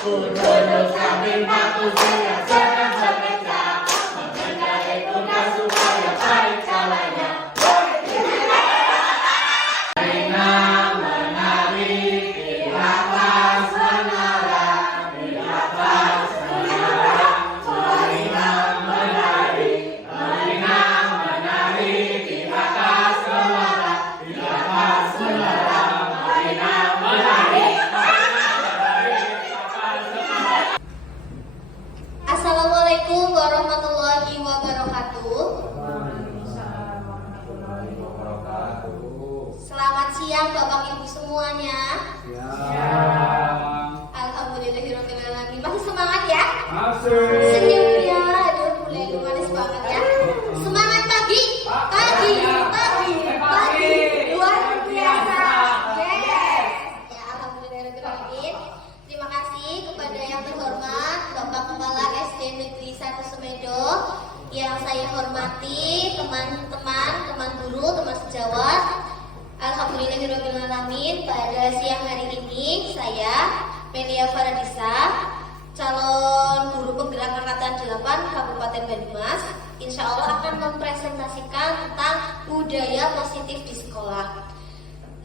Duduk sambil patuh siap sedang bekerja, menghindari tugas supaya baik caranya. Menang menari di atas menara, di atas menara, menang menari, menang menari di atas menara, di atas menara, menang menari. Assalamualaikum warahmatullahi wabarakatuh. Selamat siang Bapak Ibu semuanya. Alhamdulillahirrahmanirrahim. Masih semangat ya? Senyumnya, aduh mulai manis banget ya. Semangat pagi, pagi, pagi, pagi, luar biasa. Yes. Ya, alhamdulillahirrahmanirrahim. Terima kasih kepada yang terhormat Bapak Kepala SD Negeri 1 Semedo, yang saya hormati, teman-teman, teman guru, teman sejawat. Alhamdulillahirrahmanirrahim. Pada siang hari ini saya Melia Faradisa, calon guru penggerak angkatan 8 Kabupaten Banyumas, insya Allah akan mempresentasikan tentang budaya positif di sekolah.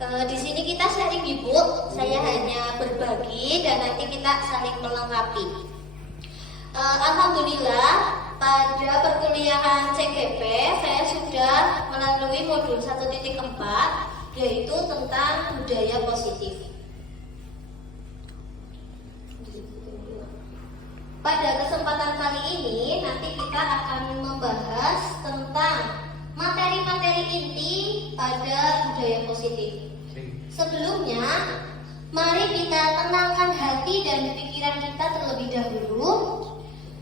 Di sini kita sharing ibu, saya hanya berbagi dan nanti kita saling melengkapi. Alhamdulillah pada perkuliahan CGP saya sudah melalui modul 1.4, yaitu tentang budaya positif. Pada kesempatan kali ini nanti kita akan membahas tentang materi-materi inti pada budaya positif. Sebelumnya, mari kita tenangkan hati dan pikiran kita terlebih dahulu.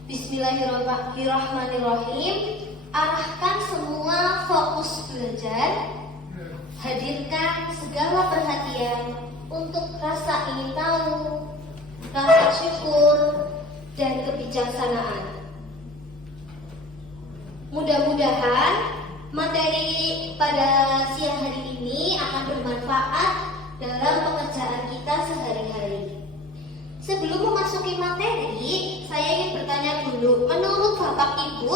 Bismillahirrahmanirrahim. Arahkan semua fokus belajar. Hadirkan segala perhatian untuk rasa ingin tahu, rasa syukur, dan kebijaksanaan. Mudah-mudahan materi pada siang hari ini akan bermanfaat dalam pekerjaan kita sehari-hari. Sebelum memasuki materi, saya ingin bertanya dulu, menurut Bapak Ibu,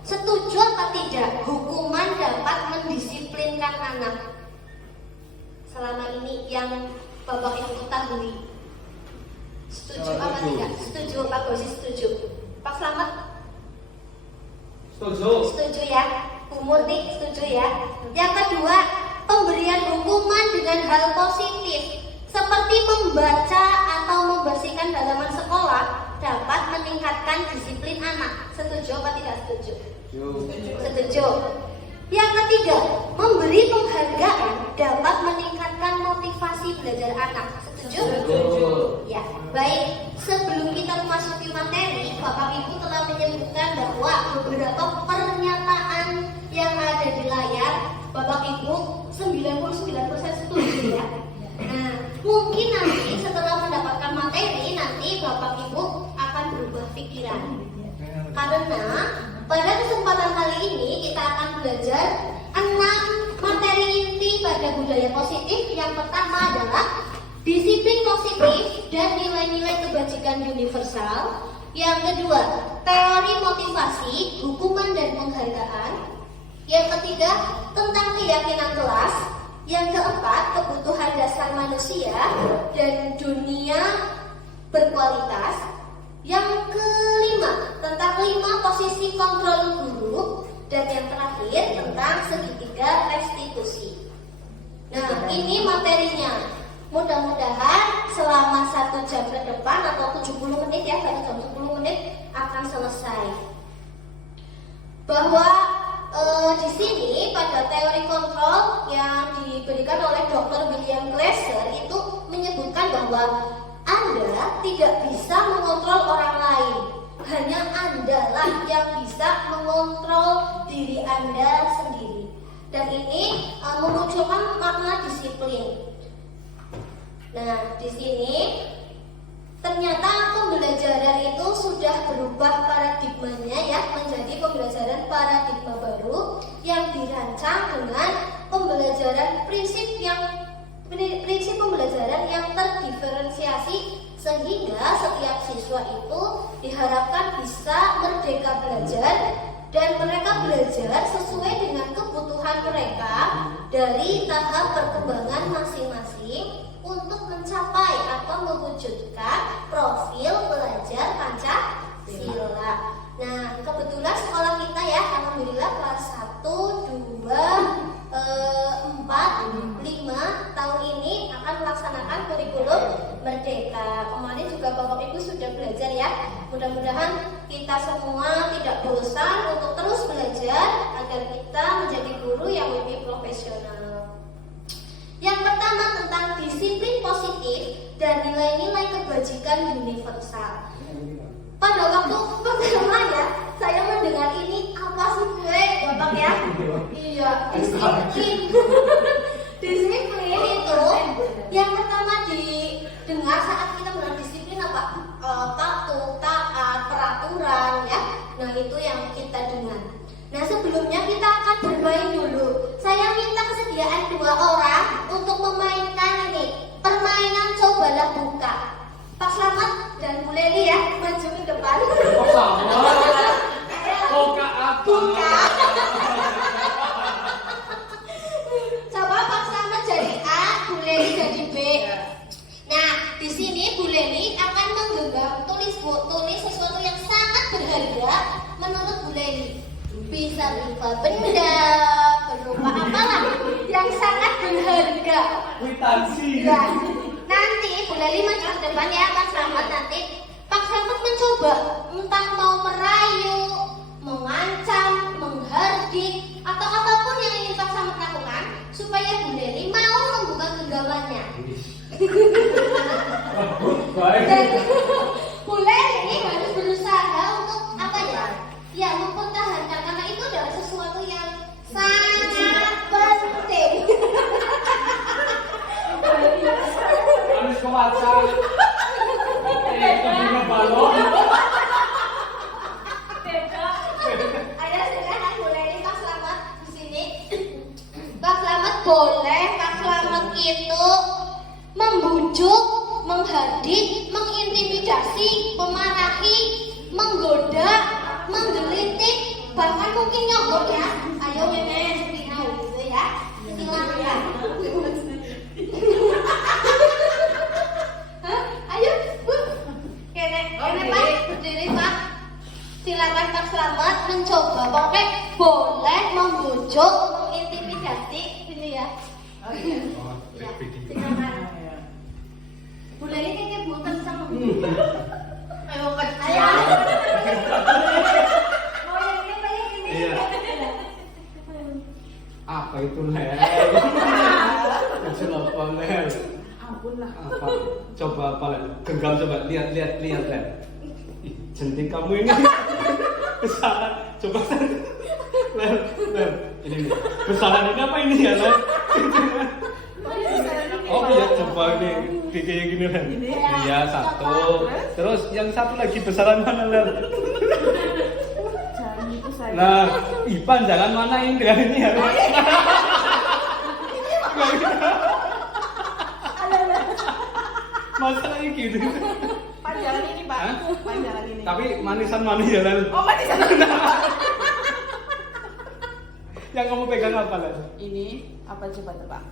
setuju atau tidak hukuman dapat mendisiplinkan anak? Selama ini yang Bapak Ibu ketahui, setuju apa tidak? Setuju, Pak Gosi setuju. Pak Slamet? Setuju ya. Bu Murni setuju ya. Yang kedua, pemberian hukuman dengan hal positif seperti membaca atau membersihkan halaman sekolah dapat meningkatkan disiplin anak. Setuju apa tidak setuju? Setuju. Yang ketiga, memberi penghargaan dapat meningkatkan motivasi belajar anak. Setuju? Setuju. Ya, baik. Sebelum kita memasuki materi, Bapak Ibu telah menyebutkan bahwa beberapa pernyataan yang ada di layar, Bapak Ibu 99% setuju ya. Nah, mungkin nanti setelah mendapatkan materi, nanti Bapak Ibu akan berubah pikiran. Karena pada kesempatan kali ini kita akan belajar 6 materi inti pada budaya positif. Yang pertama adalah disiplin positif dan nilai-nilai kebajikan universal. Yang kedua, teori motivasi, hukuman dan penghargaan. Yang ketiga, tentang keyakinan kelas. Yang keempat, kebutuhan dasar manusia dan dunia berkualitas. Yang kelima, tentang 5 posisi kontrol guru. Dan yang terakhir, tentang segitiga restitusi. Nah, ini materinya. Mudah-mudahan selama 1 jam ke depan atau 70 menit ya, 1 jam 10 menit akan selesai. Bahwa di sini pada teori kontrol yang diberikan oleh Dr. William Glasser itu menyebutkan bahwa Anda tidak bisa mengontrol orang lain, hanya Andalah yang bisa mengontrol diri Anda sendiri. Dan ini memunculkan makna disiplin. Nah, di sini ternyata pembelajaran itu sudah berubah paradigmanya ya, menjadi pembelajaran paradigma baru yang dirancang dengan pembelajaran prinsip pembelajaran yang terdiferensiasi sehingga setiap siswa itu diharapkan bisa merdeka belajar dan mereka belajar sesuai dengan kebutuhan mereka dari tahap perkembangan masing-masing untuk mencapai atau mewujudkan profil pelajar Pancasila. Nah, kebetulan sekolah kita ya, alhamdulillah kelas 1, 2, 4, 5 tahun ini akan melaksanakan kurikulum merdeka. Kemarin juga Bapak Ibu sudah belajar ya. Mudah-mudahan kita semua tidak bosan untuk terus belajar agar kita menjadi guru yang lebih profesional. Yang pertama tentang disiplin positif dan nilai-nilai kebajikan universal. Pada waktu pertama ya, saya mendengar ini apa sih gue, Bapak ya? Iya, disiplin. Disiplin itu yang pertama didengar saat kita mengenal disiplin apa? Patuh, taat, peraturan ya. Nah, itu yang kita dengar. Nah, sebelumnya kita akan bermain dulu. Saya minta kesediaan 2 orang untuk memainkan ini permainan cobalah buka. Pak Slamet dan Bu Leli ya, maju ke depan. Oh sama. Buka apa? Buka. Coba Pak Slamet jadi A, Bu Leli jadi B. Nah, di sini Bu Leli akan menggenggam tulis sesuatu yang sangat berharga menurut Bu Leli. Bisa berupa benda, berupa apalah yang sangat berharga. Kwitansi. Ya. Nanti Bu Leli maju ke depan ya, Pak Slamet. Nanti Pak Slamet mencoba entah mau merayu, mengancam, menghardik, atau apapun yang ingin Pak Slamet lakukan supaya Bu Leli mau membuka genggamannya. Dan Bu Leli harus berusaha untuk apa ya? Ya, mempertahankan karena itu adalah sesuatu yang sangat penting. Harus kewaca. Kebunnya balon. Ada silakan Bu Leli, Pak Slamet di sini. Pak Slamet boleh, Pak Slamet itu membujuk, menghardik, mengintimidasi, memarahi, menggoda, menggelitik, bahkan mungkin nyogok ya. Ayo Nenek, sepinau gitu ya. Silakan. Hah? Ayo, Bu. Nenek Pak, berdiri Pak. Silakan Pak Slamet mencoba. Pokoknya boleh membujuk, mengintimidasi gitu ya. Oh iya. Ya, silakan. Bu Leli kayaknya bukan sama Bu. Ayo, ayo. Mau yang ini apa yang ini? Iya. Apa itu Lel? Kecil apa Lel? Ampun lah. Apa? Coba apa Lel? Genggam coba, lihat Lel. Ih, jentik kamu ini kesalahan. Coba Lel. Ini nih. Kesalahan ini apa ini ya Lel? Oh iya, coba ini kayak gini Lel. Iya, 1. Terus yang satu lagi besaran mana Lel? Jangan gitu saya. Nah, Ipan jangan mana ini ya. Masalahnya gitu. Panjangan ini Pak. Hah? Panjangan ini. Tapi manisan manis ya Lel. Oh manisan. Yang kamu pegang apa Lel? Ini apa coba tebak?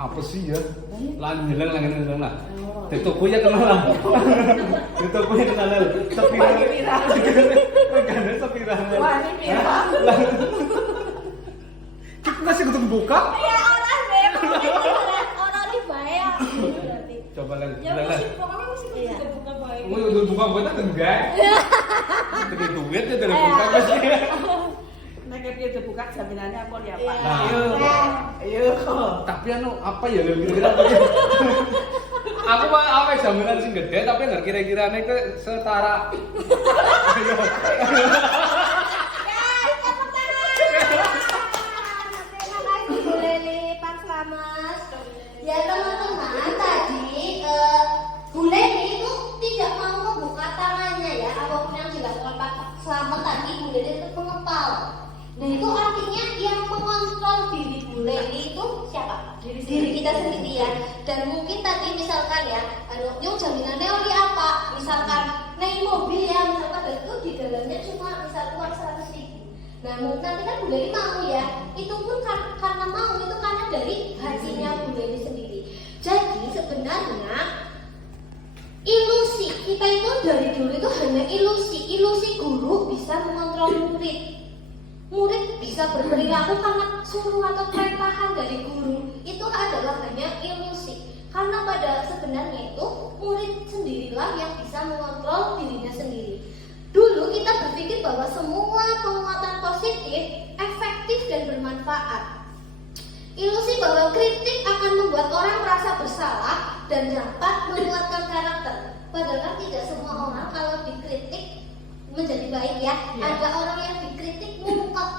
Apa sih ya? Lanjut lah. Di toko ya kenal lah. Di toko ya kenal Lel. Sepiran. Pegangnya sepiran. Wah ini mirah. Kita masih kudu buka. Ya orang deh, orang di bayar. Coba Lel. Ya Lel. pokoknya mesti kita buka baik. Mau udah buka buat apa enggak? Jadi duit ya udah buka pasti. Nah kayak dia terbuka jaminannya apa ya Pak? Nah. Ayo. Tapi anu apa ya Lel kira-kira apa? Aku mah apa jaminan sing gede tapi nggak kira-kiranya ke setara. Bu Leli, Pak Slamet. Ya teman-teman, tadi Bu Leli itu tidak mau membuka tangannya ya. Apapun yang dilakukan Pak Slamet tadi, Bu Leli itu mengepal. Nah itu artinya yang mengontrol diri Bu Leli itu siapa? Diri kita sendiri ya. Dan mungkin tadi misalnya misalkan ya, yang jaminannya oli apa? Misalkan naik mobil ya, misalkan itu di dalamnya cuma misal uang 100.000. Nah, nanti kan Bu Leli mau ya, itu pun karena mau, itu karena dari hatinya Bu Leli sendiri. Jadi sebenarnya ilusi kita itu dari dulu itu hanya ilusi guru bisa mengontrol murid bisa berperilaku karena suruh atau perintahan dari guru. Itu adalah hanya ilusi, karena pada sebenarnya itu murid sendirilah yang bisa mengontrol dirinya sendiri. Dulu kita berpikir bahwa semua penguatan positif efektif dan bermanfaat. Ilusi bahwa kritik akan membuat orang merasa bersalah dan dapat menguatkan karakter. Padahal tidak semua orang kalau dikritik menjadi baik ya. Ada orang yang dikritik mumpet.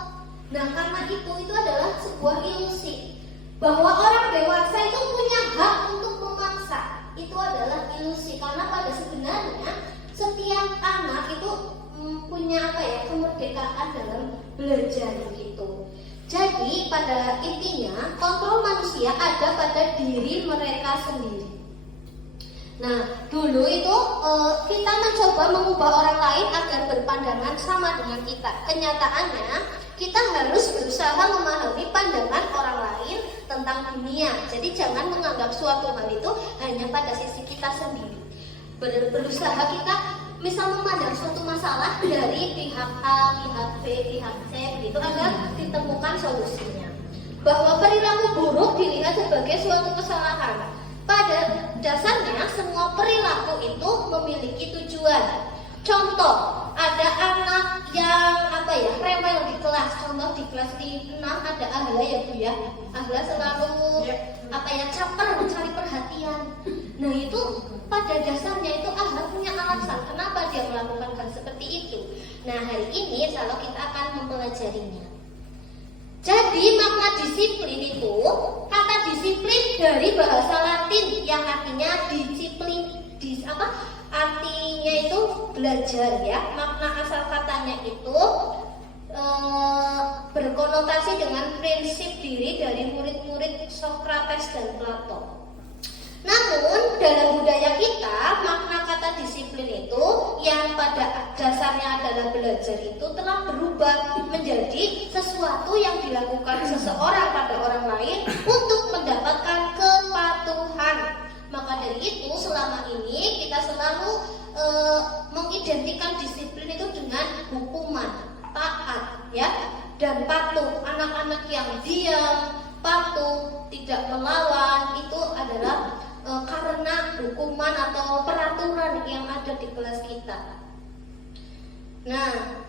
Nah, karena itu adalah sebuah ilusi bahwa orang dewasa itu punya hak untuk memaksa. Itu adalah ilusi, karena pada sebenarnya setiap anak itu punya kemerdekaan dalam belajar gitu. Jadi pada intinya kontrol manusia ada pada diri mereka sendiri. Nah, dulu itu kita mencoba mengubah orang lain agar berpandangan sama dengan kita. Kenyataannya kita harus berusaha memahami pandangan orang lain tentang dunia. Jadi jangan menganggap suatu hal itu hanya pada sisi kita sendiri. Berusaha kita misal memandang suatu masalah dari pihak A, pihak B, pihak C begitu agar ditemukan solusinya. Bahwa perilaku buruk dilihat sebagai suatu kesalahan. Pada dasarnya semua perilaku itu memiliki tujuan. Contoh, ada anak yang rewel di kelas. Contoh di kelas 6 ada Ahla ya Bu ya. Ahla selalu caper mencari perhatian. Nah, itu pada dasarnya itu Ahla punya alasan kenapa dia melakukan hal seperti itu. Nah, hari ini insya Allah kita akan mempelajarinya. Jadi makna disiplin itu, kata disiplin dari bahasa Latin yang artinya disiplin, artinya itu belajar ya. Makna asal katanya itu berkonotasi dengan prinsip diri dari murid-murid Sokrates dan Plato. Namun dalam budaya kita makna kata disiplin itu yang pada dasarnya adalah belajar itu telah berubah menjadi sesuatu yang dilakukan seseorang pada orang lain untuk mendapatkan kepatuhan. Maka dari itu selama ini kita selalu mengidentikan disiplin itu dengan hukuman, taat ya, dan patuh. Anak-anak yang diam, patuh, tidak melawan itu adalah karena hukuman atau peraturan yang ada di kelas kita. Nah,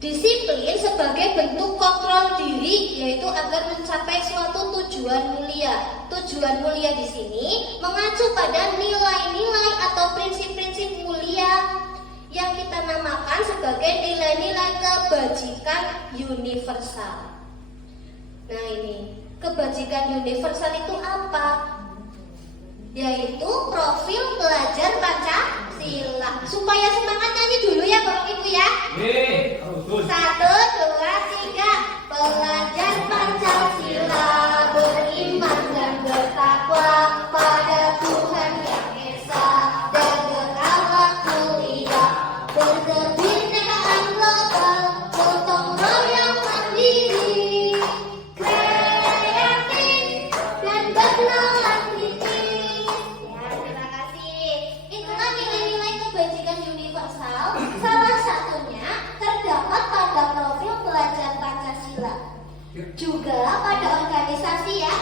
disiplin sebagai bentuk kontrol diri yaitu agar mencapai suatu tujuan mulia. Tujuan mulia di sini mengacu pada nilai-nilai atau prinsip-prinsip mulia yang kita namakan sebagai nilai-nilai kebajikan universal. Nah, ini kebajikan universal itu apa? Yaitu profil pelajar Pancasila. Supaya semangat nyanyi dulu ya Bapak Ibu ya. 1, 2, 3. Pelajar Pancasila beriman dan bertakwa pada Tuhan Yang Esa dan berakhlak mulia, berkebinekaan global, gotong royong mandiri, kreatif dan bernalar kritis. Ya, terima kasih. Itulah nilai-nilai kebajikan universal. Salah satunya terdapat pada profil pelajar Pancasila. Juga pada organisasi ya,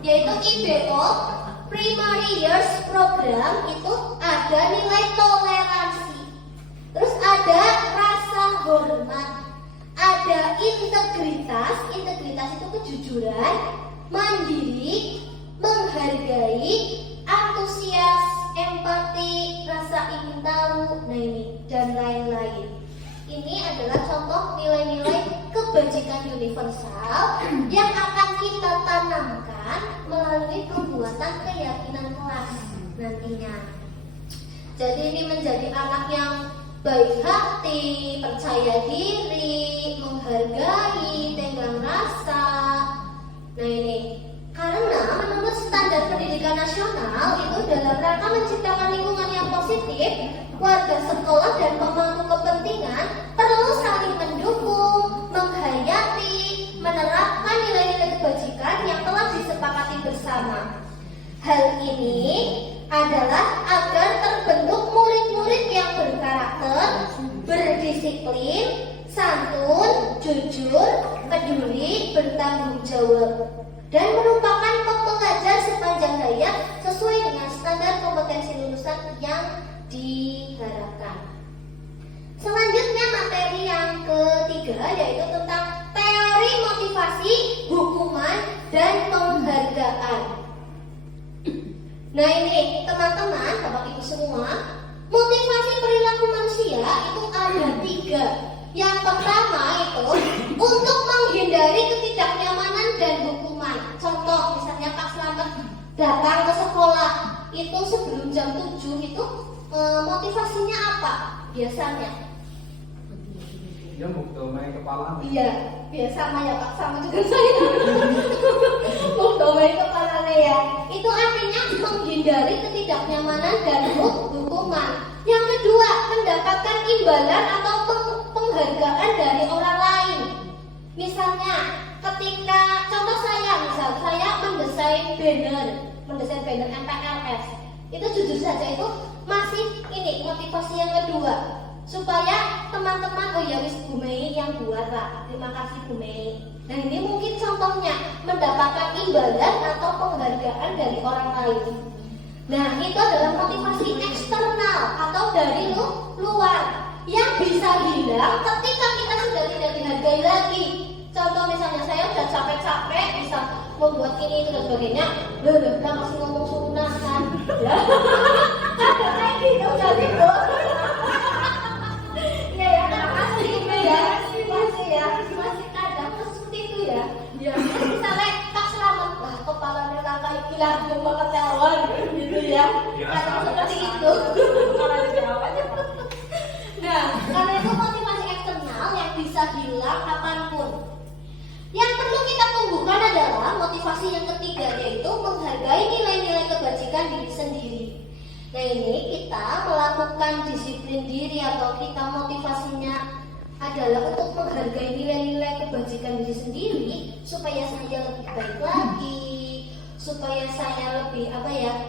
yaitu IBO Primary Years Program itu ada nilai toleransi. Terus ada rasa hormat, ada integritas. Integritas itu kejujuran, mandiri, menghargai, antusias, empati, rasa ingin tahu, nah ini dan lain-lain. Ini adalah contoh nilai-nilai kebajikan universal yang akan kita tanamkan melalui pembuatan keyakinan kelas nantinya. Jadi ini menjadi anak yang baik hati, percaya diri, menghargai, tenggang rasa. Nah ini karena menurut standar Standar Pendidikan Nasional itu dalam rangka menciptakan lingkungan yang positif, warga sekolah dan pemangku kepentingan perlu saling mendukung, menghayati, menerapkan nilai-nilai kebajikan yang telah disepakati bersama. Hal ini adalah agar terbentuk murid-murid yang berkarakter, berdisiplin, santun, jujur, peduli, bertanggung jawab, dan merupakan pengajar sepanjang hayat sesuai dengan standar kompetensi lulusan yang diharapkan. Selanjutnya materi yang ketiga yaitu tentang teori motivasi, hukuman, dan penghargaan. Nah ini teman-teman, Bapak Ibu semua, motivasi perilaku manusia itu ada 3. Yang pertama itu untuk menghindari ketidaknyamanan dan hukuman. Contoh misalnya Pak Slamet datang ke sekolah itu sebelum jam 7 itu motivasinya apa biasanya? Dia mau domai kepala. Iya, biasa sama ya Pak, sama juga saya. Mau domai kepalanya ya. Itu artinya menghindari ketidaknyamanan dan hukuman. Yang kedua, mendapatkan imbalan atau penghargaan dari orang lain. Misalnya, ketika contoh saya mendesain banner MPLS. Itu jujur saja itu masih ini motivasi yang kedua. Supaya teman-teman, oh ya wis Bu Mei yang buat lah, terima kasih Bu Mei. Nah ini mungkin contohnya mendapatkan imbalan atau penghargaan dari orang lain. Nah itu adalah motivasi eksternal atau dari luar yang bisa hilang ketika kita sudah tidak dihargai lagi. Contoh misalnya saya udah capek-capek bisa membuat ini itu dan sebagainya, udah masih ngomong sunah kan, ya ada kayak gitu jadi masih kadang seperti itu ya. Ya, misalnya Pak Slamet, wah kepalanya kakak hilang cuma ketahuan gitu ya. Kadang seperti itu. Nah, karena itu motivasi eksternal yang bisa hilang kapanpun. Yang perlu kita tumbuhkan adalah motivasi yang ketiga, yaitu menghargai nilai-nilai kebajikan diri sendiri. Nah ini kita melakukan disiplin diri atau kita motivasinya adalah untuk menghargai nilai-nilai kebajikan diri sendiri supaya saya lebih baik lagi, supaya saya lebih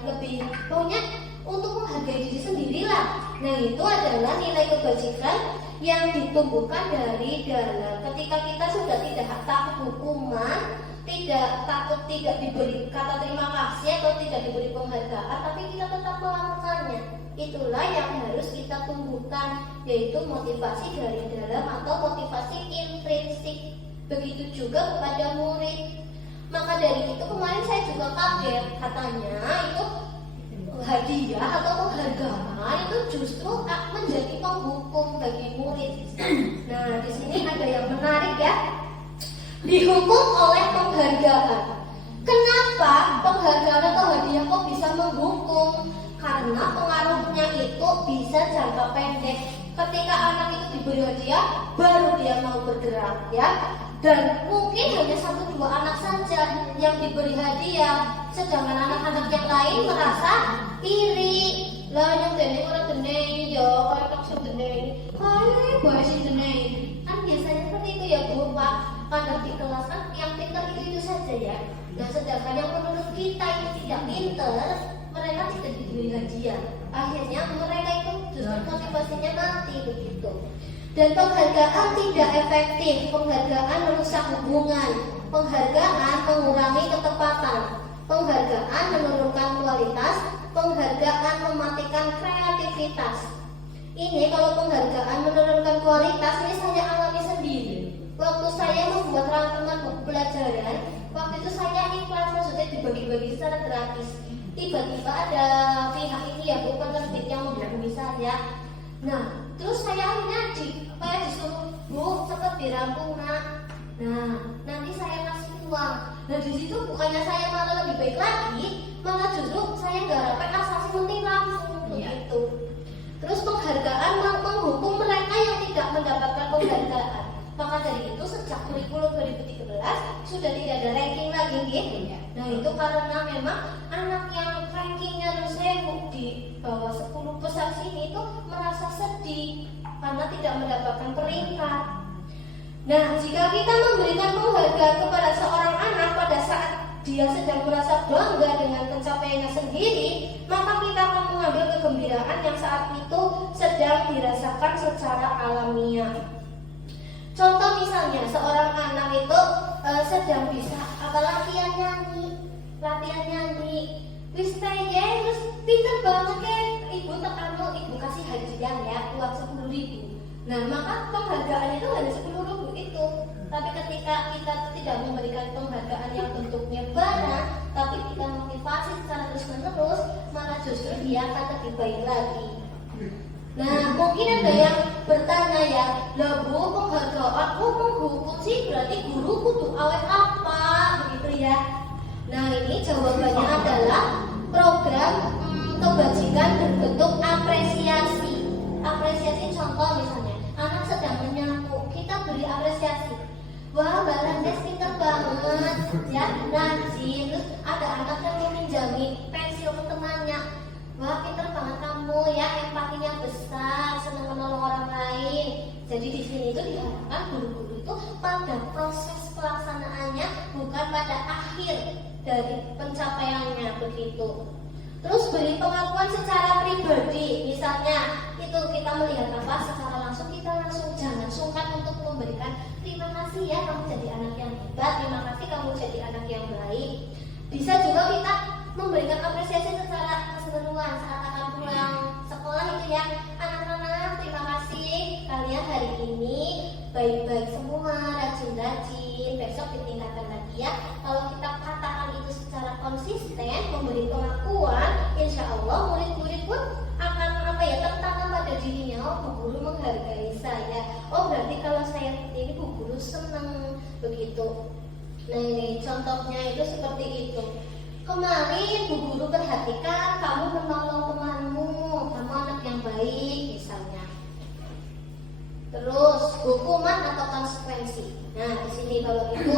lebih pokoknya untuk menghargai diri sendiri lah. Nah itu adalah nilai kebajikan yang ditumbuhkan dari dalam. Ketika kita sudah tidak takut hukuman, tidak diberi kata terima kasih atau tidak diberi penghargaan, tapi kita tetap melakukannya. Itulah yang harus kita tumbuhkan, yaitu motivasi dari dalam atau motivasi intrinsik. Begitu juga kepada murid. Maka dari itu kemarin saya juga kaget, katanya itu hadiah atau penghargaan itu justru menjadi penghukum bagi murid. Nah di sini ada yang menarik ya. Dihukum oleh penghargaan. Kenapa penghargaan atau hadiah kok bisa menghukum? Karena pengaruhnya itu bisa jangka pendek. Ketika anak itu diberi hadiah, baru dia mau bergerak ya. Dan mungkin hanya 1-2 anak saja yang diberi hadiah, sedangkan anak-anak yang lain merasa iri. Lah yang dene ora dene ya, kaya tok sing dene. Kae bae sing dene. Kan biasanya seperti itu ya Bu Pak. Kadang di kelas kan yang pintar itu saja ya. Nah sedangkan yang menurut kita itu tidak pintar, mereka tidak diberi hadiah. Akhirnya mereka itu justru motivasinya mati begitu. Dan penghargaan tidak efektif. Penghargaan merusak hubungan. Penghargaan mengurangi ketepatan. Penghargaan menurunkan kualitas. Penghargaan mematikan kreativitas. Ini kalau penghargaan menurunkan kualitas, ini saya alami sendiri. Waktu saya membuat rangkuman buku pelajaran, waktu itu saya ikhlas, maksudnya dibagi-bagi secara gratis. Tiba-tiba ada pihak ini ya, bukan penerbit yang menghubungi saya. Nah, terus saya akhirnya disuruh, Bu, cepat dirampung nak. Nah, nanti saya kasih uang. Nah, di situ bukannya saya malah lebih baik lagi, malah justru saya garapin asasi penting rampung begitu. Terus penghargaan menghukum mereka yang tidak mendapatkan penghargaan. Maka dari itu sejak kurikulum 2013 sudah tidak ada ranking lagi gitu. Nah itu karena memang rankingnya Nusewu di bawah 10 besar sini itu merasa sedih karena tidak mendapatkan peringkat. Nah, jika kita memberikan penghargaan kepada seorang anak pada saat dia sedang merasa bangga dengan pencapaiannya sendiri, maka kita akan mengambil kegembiraan yang saat itu sedang dirasakan secara alamiah. Contoh misalnya seorang anak itu sedang bisa latihan nyanyi, wis terus pinter banget kan, ibu ibu kasih hadiah ya uang 10.000. Nah, maka penghargaan itu hanya 10.000 itu. Tapi ketika kita tidak memberikan penghargaan yang bentuknya barang, tapi kita motivasi secara terus-menerus, maka justru dia akan lebih baik lagi. Nah, mungkin ada yang bertanya ya, lah bu, penghargaan kok menghukum sih, berarti guru kudu awet apa, begitu ya. Nah, ini jawabannya adalah program kebajikan berbentuk apresiasi. Apresiasi contoh misalnya, anak sedang menyapu, kita beri apresiasi. Wah, Mbak Randes pintar banget, ya, rajin. Terus ada anak yang meminjami pensil ke temannya. Wah, pintar banget kamu ya, empatinya besar, senang menolong orang lain. Jadi di sini itu diharapkan guru-guru itu pada proses pelaksanaannya, bukan pada akhir dari pencapaiannya begitu. Terus beri pengakuan secara pribadi, misalnya itu kita melihat apa secara langsung, kita langsung jangan sungkan untuk memberikan terima kasih ya kamu jadi anak yang hebat, terima kasih kamu jadi anak yang baik. Bisa juga kita memberikan apresiasi secara keseluruhan saat akan pulang sekolah itu ya, anak-anak terima kasih kalian hari ini baik-baik semua, rajin-rajin, besok ditingkatkan lagi ya. Kalau kita katakan itu secara konsisten, memberi pengakuan, insya Allah murid-murid pun akan tertanam pada dirinya. Oh, bu guru menghargai saya. Oh, berarti kalau saya ini bu guru senang begitu. Nah, ini contohnya itu seperti itu. Kemarin bu guru perhatikan kamu menolong temanmu, kamu anak yang baik misalnya. Terus hukuman atau konsekuensi. Nah, di sini kalau itu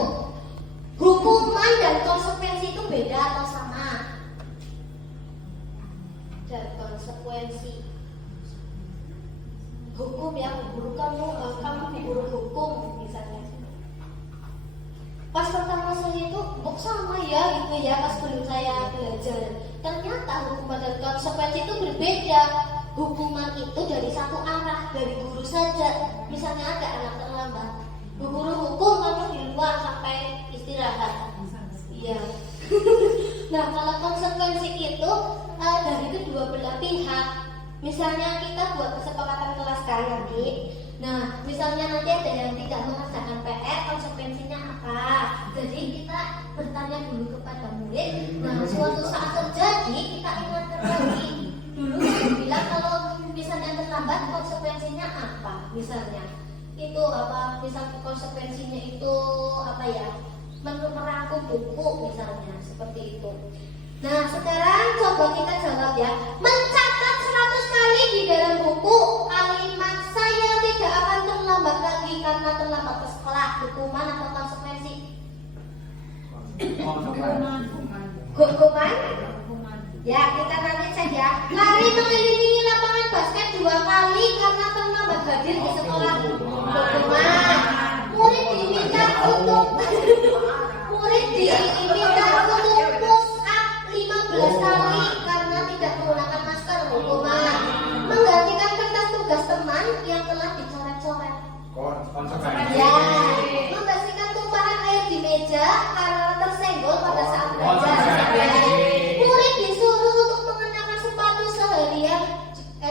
hukuman dan konsekuensi itu beda atau sama? Dan konsekuensi. Hukum ya, guru kamu guru hukum misalnya. Pas pertama saya itu, kok sama ya gitu ya pas belum saya belajar. Ternyata hukuman dan konsekuensi itu berbeda. Hukuman itu dari satu arah, dari guru saja. Misalnya ada anak terlambat, bu guru hukum kamu di luar sampai istirahat. Iya. Nah, kalau konsekuensi itu dari kedua belah pihak. Misalnya kita buat kesepakatan kelas kan nanti. Nah, misalnya nanti ada yang tidak mengerjakan PR, konsekuensinya apa? Jadi kita bertanya dulu kepada murid. Nah, suatu saat terjadi kita ingatkan lagi. Dulu saya bilang kalau misalnya terlambat konsekuensinya apa? Misalnya itu apa? Misalnya konsekuensinya itu apa ya? Merangkum buku misalnya seperti itu. Nah, sekarang coba kita jawab ya. Mencatat 100 kali di dalam buku kalimat saya tidak akan terlambat lagi karena terlambat ke sekolah. Hukuman atau konsekuensi? Hukuman? Ya, kita nanti saja. Lari mengelilingi lapangan basket 2 kali karena terlambat hadir di sekolah. Hukuman. Murid diminta untuk push up 15 kali karena tidak menggunakan masker. Hukuman. Menggantikan kertas tugas teman yang telah dicoret-coret. Konsekuensi. Ya, membersihkan tumpahan air di meja karena tersenggol pada saat belajar. Murid disuruh untuk mengenakan sepatu seharian,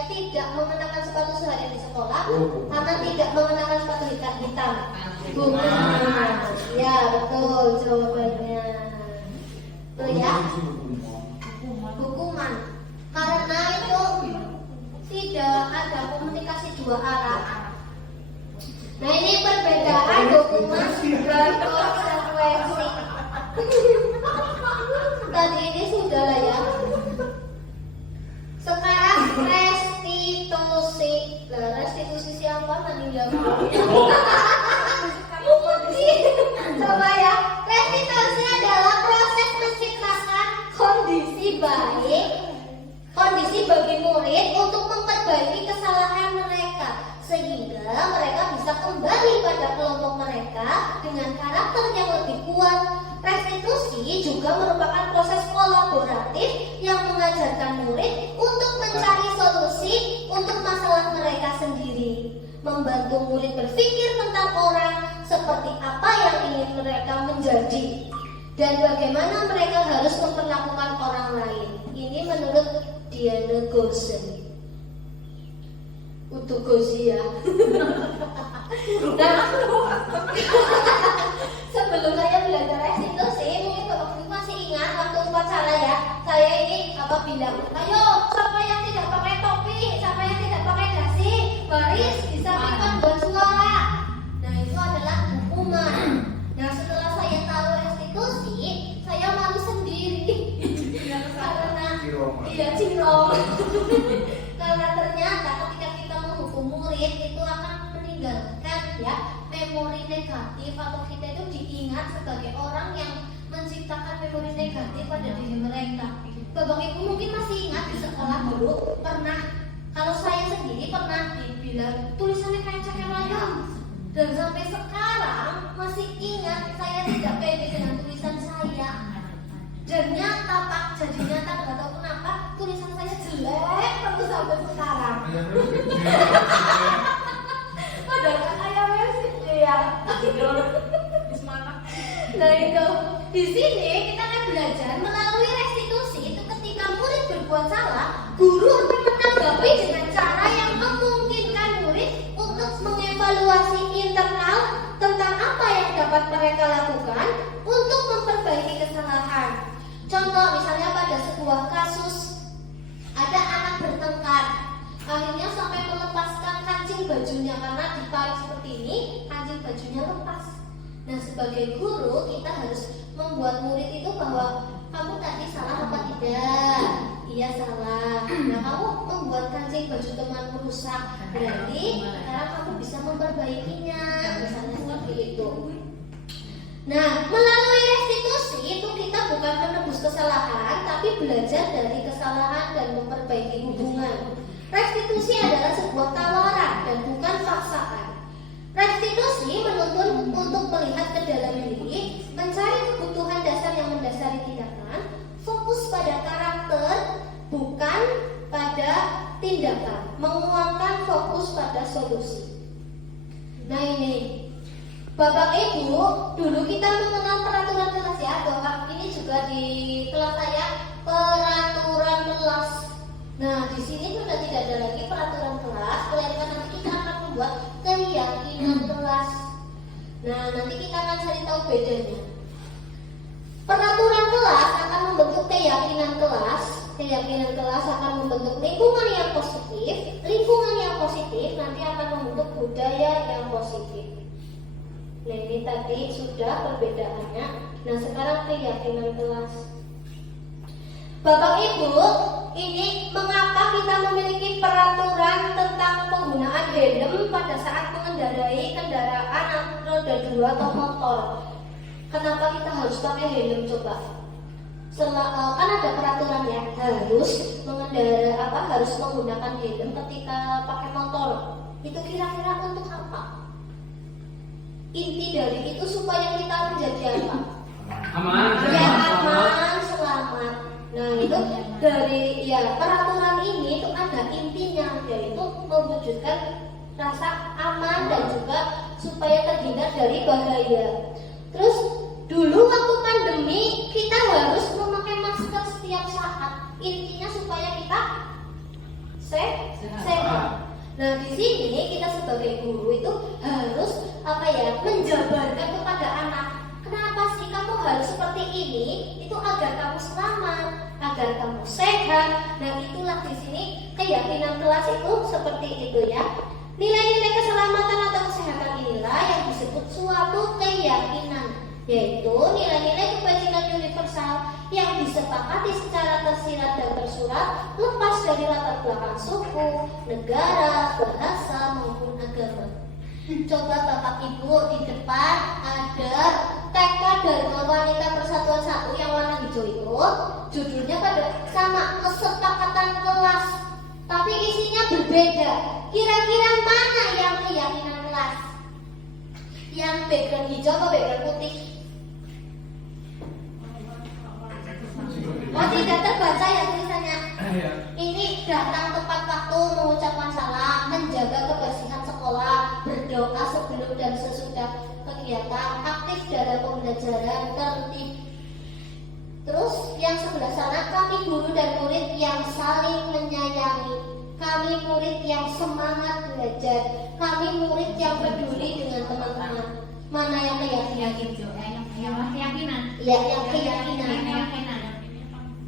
tidak mengenakan sepatu seharian di sekolah karena tidak mengenakan sepatu hitam. Hukuman. Ya, betul jawabannya. Tuh ya. Hukuman. Karena itu tidak ada komunikasi dua arah. Nah, ini perbedaan hukuman dan konsekuensi. Tadi ini sudah lah ya. Sekarang restitusi. Nah, restitusi siapa tadi ya? Coba ya. Restitusi adalah proses menciptakan kondisi baik, kondisi bagi murid untuk memperbaiki kesalahan mereka sehingga mereka bisa kembali pada kelompok mereka dengan karakter yang lebih kuat. Restitusi juga merupakan proses kolaboratif yang mengajarkan murid untuk mencari solusi untuk masalah mereka sendiri, membantu murid berpikir tentang orang seperti apa yang ingin mereka menjadi dan bagaimana mereka harus memperlakukan orang lain. Ini menurut Diana Gosen. Untuk Gosia. Nah, sebelum saya belajar restitusi, mungkin Bapak Ibu masih ingat waktu upacara ya, saya ini bilang, ayo siapa yang tidak pakai topi, siapa yang tidak pakai dasi, baris bisa ikut bersuara. Nah itu adalah hukuman. Nah setelah saya tahu restitusi, saya malu sendiri karena cirong. Karena ternyata ketika kita menghukum murid itu akan meninggalkan ya memori negatif, atau kita itu diingat sebagai orang yang menciptakan memori negatif pada diri mereka. Bapak Ibu mungkin masih ingat di sekolah dulu pernah, kalau saya sendiri pernah dibilang tulisannya kayak ceker ayam, dan sampai sekarang masih ingat saya tidak pede dengan tulisan saya. Dan nyata Pak, jadi nyata nggak tahu kenapa tulisan saya jelek terus sampai sekarang. Padahal ayamnya sih ya. Nah itu di sini kita akan belajar melalui restitusi itu ketika murid berbuat salah, guru akan menanggapi dengan cara yang memungkinkan murid untuk mengevaluasi internal tentang apa yang dapat mereka lakukan untuk memperbaiki kesalahan. Contoh misalnya pada sebuah kasus ada anak bertengkar, akhirnya sampai melepaskan kancing bajunya karena ditarik seperti ini, kancing bajunya lepas. Nah sebagai guru kita harus membuat murid itu bahwa kamu tadi salah apa tidak? Iya salah. Nah kamu membuat kancing baju temanmu rusak, berarti sekarang kamu bisa memperbaikinya, misalnya seperti itu. Nah melalui restitusi itu kita bukan menebus kesalahan, tapi belajar dari kesalahan dan memperbaiki hubungan. Restitusi adalah sebuah tawaran dan bukan paksaan. Restitusi menuntun untuk melihat ke dalam diri, mencari kebutuhan dasar yang mendasari tindakan, fokus pada karakter, bukan pada tindakan, menguangkan fokus pada solusi. Nah ini, Bapak Ibu, dulu kita mengenal peraturan kelas ya, bahwa ini juga di kelas saya peraturan kelas. Nah di sini sudah tidak ada lagi peraturan kelas, melainkan nanti kita akan membuat keyakinan kelas. Nah nanti kita akan cari tahu bedanya. Peraturan kelas akan membentuk keyakinan kelas. Keyakinan kelas akan membentuk lingkungan yang positif. Lingkungan yang positif nanti akan membentuk budaya yang positif. Nah ini tadi sudah perbedaannya. Nah sekarang keyakinan kelas. Bapak Ibu, ini mengapa kita memiliki peraturan tentang penggunaan helm pada saat mengendarai kendaraan roda 2 atau motor? Kenapa kita harus pakai helm coba? Kan ada peraturan ya, harus menggunakan helm ketika pakai motor. Itu kira-kira untuk apa? Inti dari itu supaya kita menjadi apa? Aman. Ya aman, selamat. Nah itu dari peraturan ini itu ada intinya, yaitu mewujudkan rasa aman dan juga supaya terhindar dari bahaya. Terus dulu waktu pandemi kita harus memakai masker setiap saat. Intinya supaya kita sehat. Nah di sini kita sebagai guru itu harus menjabarkan kepada anak. Kenapa sih kamu harus seperti ini? Itu agar kamu selamat, agar kamu sehat. Nah itulah di sini keyakinan kelas itu seperti itu ya. Nilai-nilai keselamatan atau kesehatan inilah yang disebut suatu keyakinan, yaitu nilai-nilai kebajikan universal yang disepakati secara tersirat dan tersurat, lepas dari latar belakang suku, negara, bahasa maupun agama. Coba Bapak Ibu di depan ada TK Dharma Wanita Persatuan 1 yang warna hijau itu judulnya pada sama, kesepakatan kelas, tapi isinya berbeda. Kira-kira mana yang keyakinan kelas? Yang background hijau atau background putih? Oh, tidak terbaca ya tulisannya. Ini datang tepat waktu, mengucapkan salam, menjaga kebersihan sekolah, berdoa sebelum dan sesudah kegiatan, aktif dalam pembelajaran, tertib. Terus yang sebelah sana, kami guru dan murid yang saling menyayangi, kami murid yang semangat belajar, kami murid yang peduli dengan teman-teman. Mana yang keyakinan? Yang keyakinan. Ya, yang keyakinan.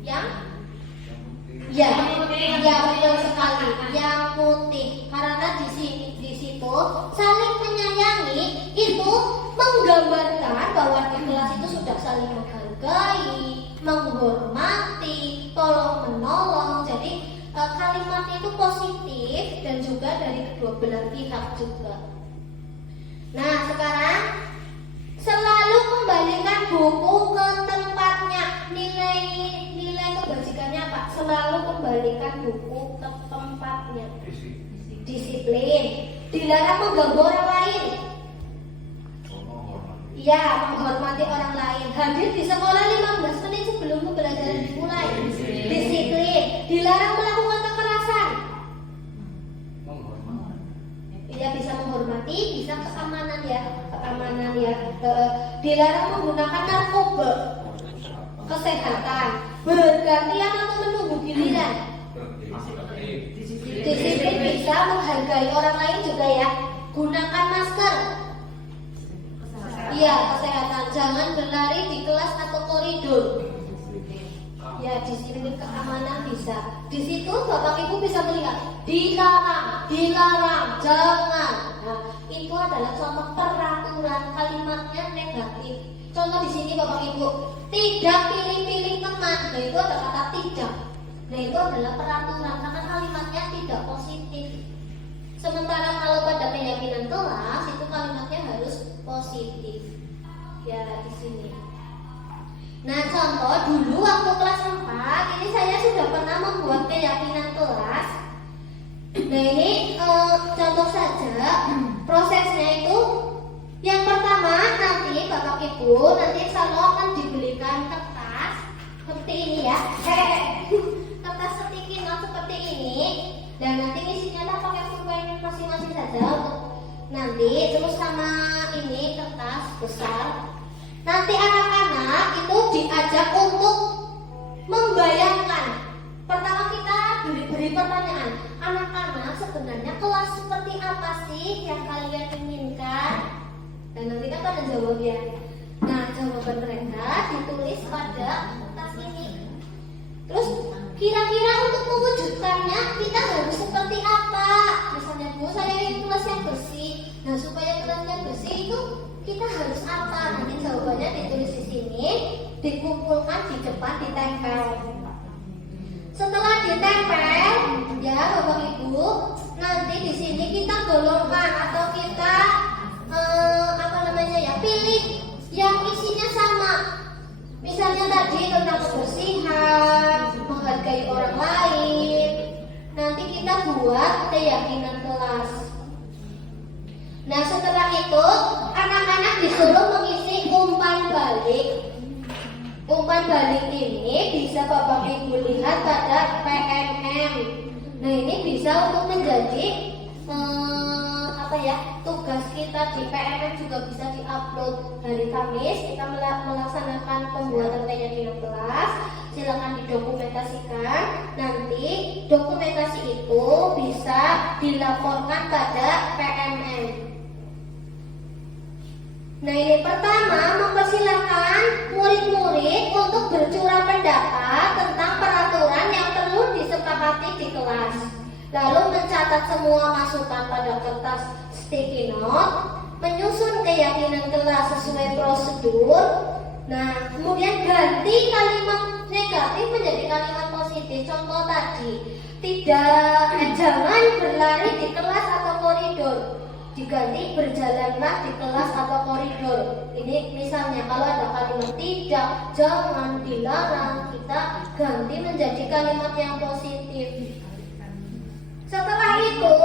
Yang ya, ya betul sekali. Yang putih, karena di situ saling menyayangi itu menggambarkan bahwa di kelas itu sudah saling menghargai, menghormati, tolong menolong. Jadi kalimatnya itu positif dan juga dari kedua belah pihak juga. Nah, sekarang selalu kembalikan buku ke tempatnya. Nilai kebajikannya apa? Selalu kembalikan buku ke tempatnya. Disiplin. Dilarang mengganggu orang lain. Ya, menghormati orang lain. Hadir di sekolah 15 menit sebelum pembelajaran dimulai. Disiplin. Dilarang melakukan kekerasan. Ya, bisa menghormati, bisa keamanan ya. Dilarang menggunakan narkoba. Kesehatan. Bergantian atau menunggu giliran. Disiplin, bisa menghargai orang lain juga ya. Gunakan masker. Iya, kesehatan. Jangan berlari di kelas atau koridor. Ya, disiplin, keamanan bisa. Di situ Bapak Ibu bisa melihat dilarang, jangan. Nah, itu adalah contoh peraturan, kalimatnya negatif. Contoh di sini Bapak Ibu, tidak pilih-pilih teman. Nah, itu ada kata tidak. Nah, itu adalah peraturan karena kalimatnya tidak positif. Sementara kalau pada keyakinan kelas itu kalimatnya harus positif. Ya, di sini. Nah, contoh dulu waktu kelas 4 ini saya sudah pernah membuat keyakinan kelas. Nah, ini contoh saja prosesnya itu. Yang pertama, nanti Bapak Ibu nanti selalu akan dibelikan kertas seperti ini ya. Kertas sticky note seperti ini. Dan nanti isinya pakai pulpen masing-masing saja nanti. Terus sama ini kertas besar. Nanti anak-anak itu diajak untuk membayangkan. Pertama kita beri pertanyaan, anak-anak sebenarnya kelas seperti apa sih yang kalian inginkan? Dan nanti kan pada jawab ya. Nah, jawaban mereka ditulis pada kertas ini. Terus kira-kira untuk mewujudkannya kita harus seperti apa? Misalnya Bu, saya ingin kelas yang bersih. Nah, supaya kelasnya bersih itu kita harus apa? Nanti jawabannya ditulis di sini, dikumpulkan di depan, ditempel. Setelah ditempel, ya Bapak Ibu, nanti di sini kita golongkan atau kita pilih yang isinya sama. Misalnya tadi tentang kebersihan, menghargai orang lain. Nanti kita buat keyakinan kelas. Nah, setelah itu anak-anak disuruh mengisi umpan balik. Umpan balik ini bisa Bapak Ibu lihat pada PMM. Nah, ini bisa untuk menjadi tugas kita di PMM juga bisa diupload hari Kamis. Kita melaksanakan pembuatan keyakinan kelas. Silakan didokumentasikan. Nanti dokumentasi itu bisa dilaporkan pada PMM. Nah, ini pertama mempersilahkan murid-murid untuk bercurah pendapat tentang peraturan yang perlu disepakati di kelas. Lalu mencatat semua masukan pada kertas sticky note, menyusun keyakinan kelas sesuai prosedur. Nah, kemudian ganti kalimat negatif menjadi kalimat positif. Contoh tadi, jangan berlari di kelas atau koridor. diganti berjalanlah di kelas atau koridor. Ini misalnya kalau ada kalimat tidak, jangan, dilarang, kita ganti menjadi kalimat yang positif. Setelah itu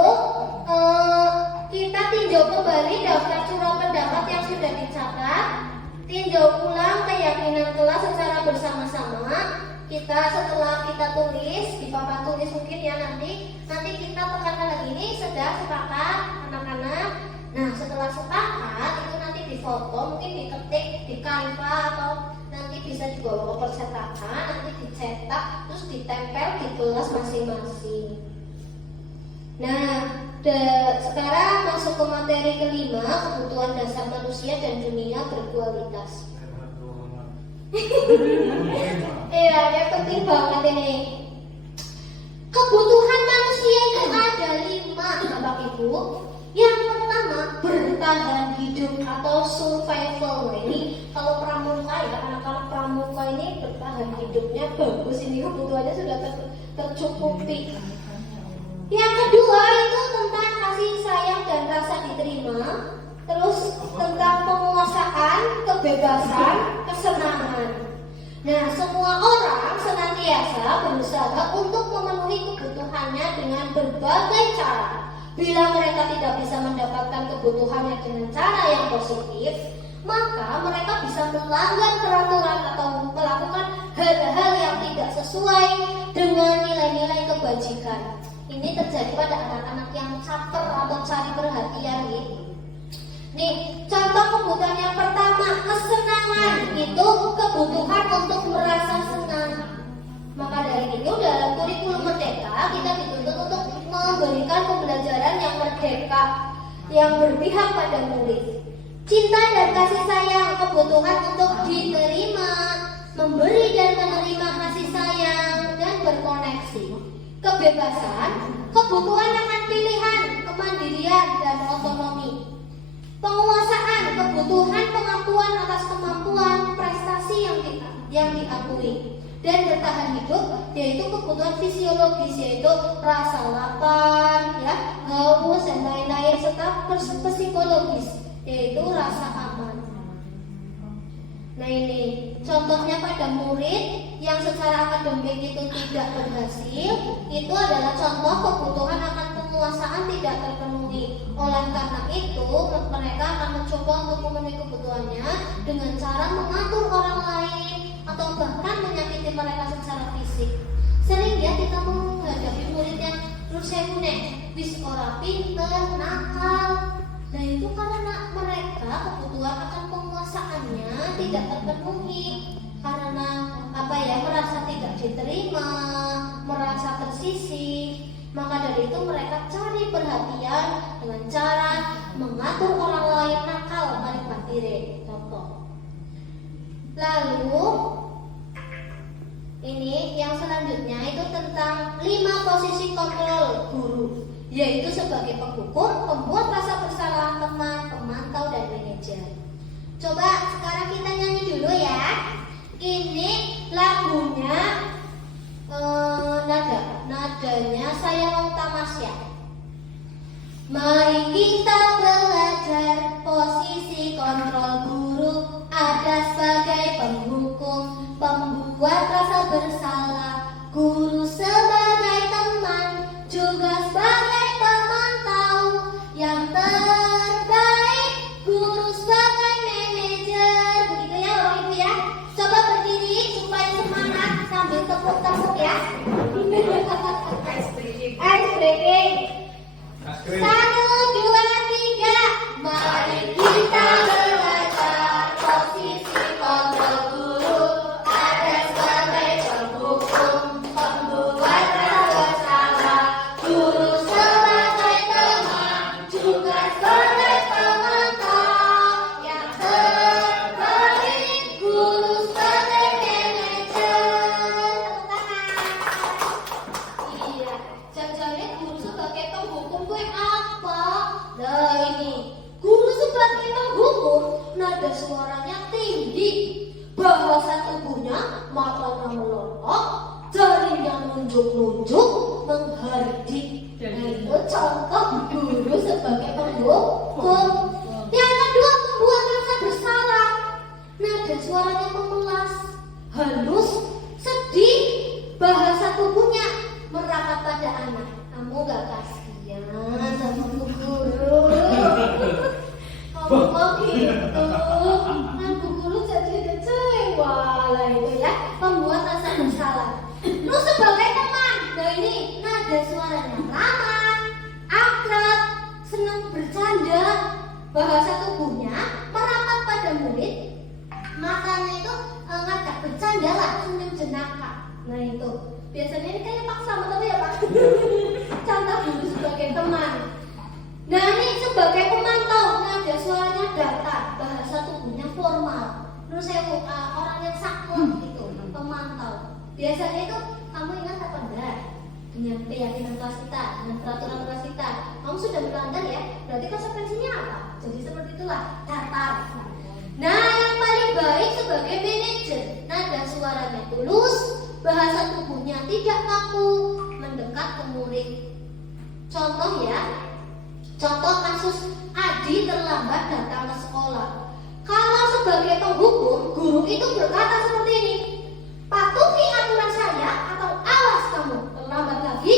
kita tinjau kembali daftar surat pendapat yang sudah dicatat, tinjau ulang keyakinan kelas secara bersama-sama. Setelah kita tulis di papan tulis mungkin ya nanti kita tekankan lagi ini sudah sepakat anak-anak. Nah setelah sepakat itu nanti difoto, mungkin diketik di Canva atau nanti bisa dibawa ke percetakan, nanti dicetak terus ditempel di kelas masing-masing. Nah sekarang masuk ke materi kelima, kebutuhan dasar manusia dan dunia berkualitas. Iya, yang penting banget ini. Kebutuhan manusia itu ada 5, Bapak Ibu. Yang pertama, bertahan hidup atau survival. Nah, ini kalau pramuka ya, anak-anak pramuka ini bertahan hidupnya bagus. Ini kebutuhannya sudah tercukupi. Yang kedua itu tentang kasih sayang dan rasa diterima. Terus tentang penguasaan, kebebasan, kesenangan. Nah, semua orang senantiasa berusaha untuk memenuhi kebutuhannya dengan berbagai cara. Bila mereka tidak bisa mendapatkan kebutuhannya dengan cara yang positif, maka mereka bisa melanggar peraturan atau melakukan hal-hal yang tidak sesuai dengan nilai-nilai kebajikan. Ini terjadi pada anak-anak yang caper atau cari perhatian gitu. Nih, contoh kebutuhan yang pertama, kesenangan. Itu kebutuhan untuk merasa senang. Maka dari itu dalam kurikulum merdeka kita dituntut untuk memberikan pembelajaran yang merdeka, yang berpihak pada murid. Cinta dan kasih sayang, kebutuhan untuk diterima, memberi dan menerima kasih sayang dan berkoneksi. Kebebasan, kebutuhan akan pilihan, kemandirian dan otonomi. Penguasaan, kebutuhan pengakuan atas kemampuan prestasi yang diakui. Dan bertahan hidup yaitu kebutuhan fisiologis, yaitu rasa lapar, ya, haus dan lain-lain, serta psikologis yaitu rasa aman. Nah ini contohnya pada murid yang secara akademik itu tidak berhasil, itu adalah contoh kebutuhan akan penguasaan tidak terpenuhi. Oleh karena itu mereka akan mencoba untuk memenuhi kebutuhannya dengan cara mengatur orang lain atau bahkan menyakiti mereka secara fisik. Sering ya kita menghadapi murid yang wis ora pinter, nakal. Nah itu karena mereka kebutuhan akan penguasaannya tidak terpenuhi, karena merasa tidak diterima, merasa tersisih. Maka dari itu mereka cari perhatian dengan cara mengatur orang lain, nakal paling batire. Contoh. Lalu ini yang selanjutnya itu tentang 5 posisi kontrol guru, yaitu sebagai penghukum, pembuat rasa bersalah, teman, pemantau, dan manajer. Coba sekarang kita nyanyi dulu ya. Ini lagunya nadanya saya mau tamasya. Mari kita belajar posisi kontrol guru, ada sebagai penghukum, pembuat rasa bersalah, guru sebagai teman, juga sebagai pemantau, yang terbaik guru sebagai manajer. Begitu ya Bapak Ibu ya. Coba berdiri supaya semangat sambil tepuk-tepuk ya. Ice breaking. 1, 2, 3. Mari kita belajar posisi kontrol guru, ada sebagai penghukum, pembuat rasa bersalah, guru sebagai teman, juga sebagai pemantau, yang terbaik guru sebagai manajer. Iya, jangan-jangan guru sebagai penghukum gue apa? Nah ini guru sebagai penghukum, nada suaranya tinggi, bahasa tubuhnya matanya melotot, jarinya nunjuk-nunjuk, menghardik. Nah itu contoh guru sebagai penghukum. hukum. Yang kedua, membuat rasa bersalah. Nada suaranya memelas, halus, sedih, bahasa tubuhnya merapat pada anak. Kamu gak kasihan sama Bu Guru? Kamu kok gitu? Kan Bu Guru jadi kecewa lah itu ya. Membuat rasa bersalah. Lu sebagai teman, nah ini nada suaranya ramah, akrab, senang bercanda, bahasa tubuhnya merapat pada murid, matanya itu ngajak bercanda lah, senyum jenaka. Nah itu biasanya ini kayak paksa tapi ya Pak. Contoh dulu sebagai teman. Nah ini sebagai pemantau, nada suaranya datar, bahasa tubuhnya formal. Terus saya orang yang saklek gitu, pemantau. Biasanya itu kamu ingat apa enggak? Dengan keyakinan kelas kita, dengan peraturan kelas kita, kamu sudah melanggar ya, berarti konsekuensinya apa? Jadi seperti itulah, datar. Nah, yang paling baik sebagai manajer, nada suaranya tulus, bahasa tubuhnya tidak kaku, mendekat ke murid. Contoh ya, contoh kasus Adi terlambat datang ke sekolah. Kalau sebagai penghukum, guru itu berkata seperti ini, patuhi aturan saya atau awas kamu terlambat lagi.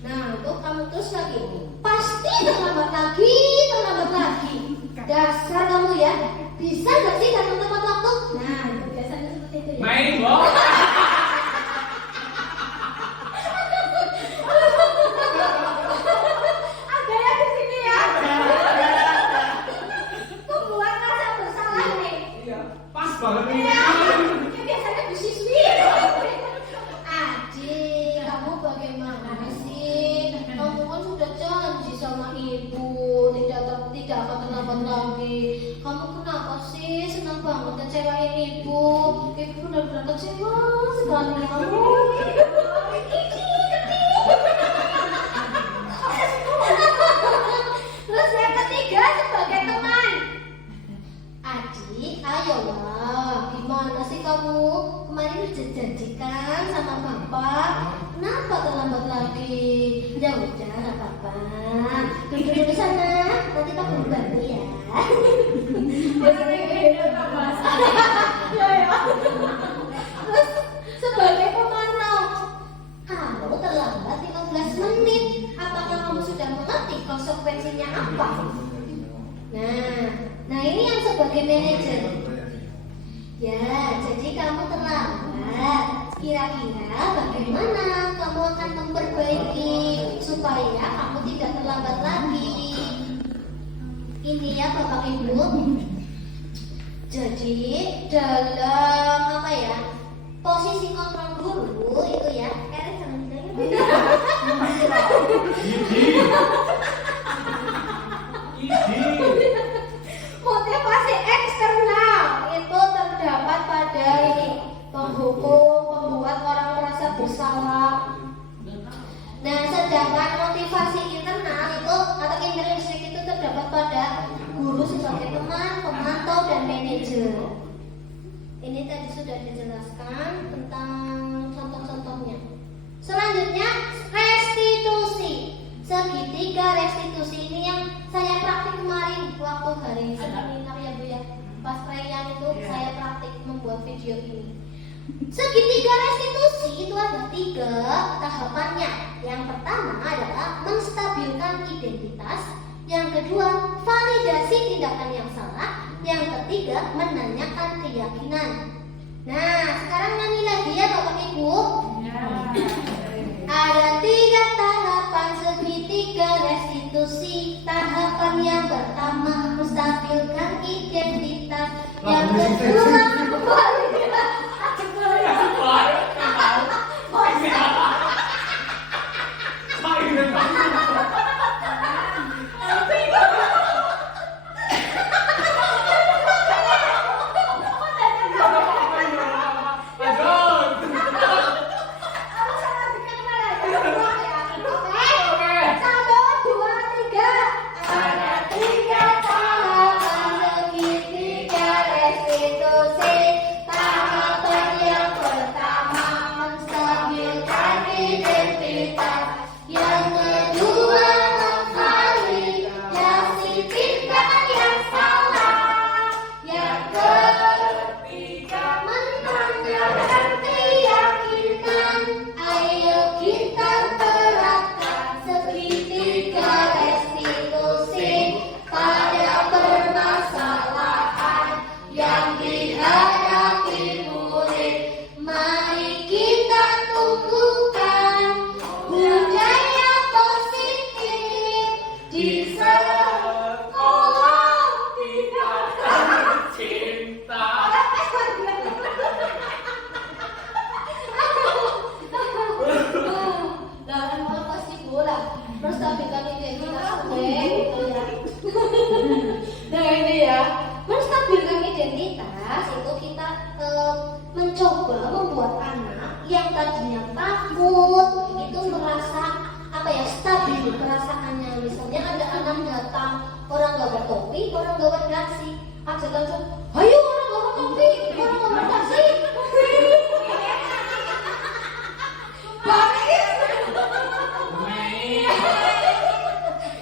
Nah itu kamu terus lagi, pasti terlambat lagi, terlambat lagi. Dasar kamu ya, bisa gak sih datang tepat waktu? Nah itu biasanya seperti itu ya. Main bola. Ada yang di sini ya. Membuat rasa bersalah nih. Iya, pas banget nih. Ya biasanya Bu Siswi. Adik, kamu bagaimana sih? Kamu kan sudah janji sama ibu tidak akan terlambat lagi. Kamu kenapa sih senang banget kecewain ibu? Ibu benar-benar kecewa sekali kamu. Terus yang ketiga sebagai teman. Adik, ayolah, gimana sih kamu? Kemarin dijanjikan sama bapak, kenapa terlambat lagi? Ya udah, nggak apa-apa. Duduk di sana, nanti tak bantu ya. Terus sebagai pemantau, kamu terlambat 15 menit. Apakah kamu sudah mengerti konsekuensinya apa? Nah ini yang sebagai manajer. Ya, jadi kamu terlambat. Kira-kira bagaimana kamu akan memperbaiki supaya kamu tidak terlambat lagi? Ini ya Bapak Ibu. Jadi dalam apa ya? Posisi kontrol guru itu ya. Motivasi eksternal itu terdapat pada ini penghukum, membuat orang merasa bersalah. Nah, sedangkan motivasi internal itu atau intrinsik itu terdapat pada guru sebagai teman, pemantau dan manajer. Ini tadi sudah dijelaskan tentang contoh-contohnya. Selanjutnya restitusi. Segitiga restitusi ini yang saya praktik kemarin waktu hari seminar ya Bu ya. Pas perayaan itu saya praktik membuat video ini. Segitiga restitusi itu ada 3 tahapannya. Yang pertama adalah menstabilkan identitas. Yang kedua, validasi tindakan yang salah. Yang ketiga, menanyakan keyakinan. Nah, sekarang nyanyi lagi ya Bapak Ibu. Ada 3 tahapan segitiga restitusi. Tahapan yang pertama menstabilkan identitas. Yang kedua ada 3 tahapan segitiga restitusi. lah menstabilkan identitas gue gitu ya. Nah ini ya, menstabilkan identitas itu kita mencoba membuat anak yang tadinya takut itu merasa apa ya, stabil perasaannya. Misalnya ada anak datang, orang gak bertopi, orang gak berdasi, ajakan tuh, ayo orang gak bertopi, orang gak berdasi.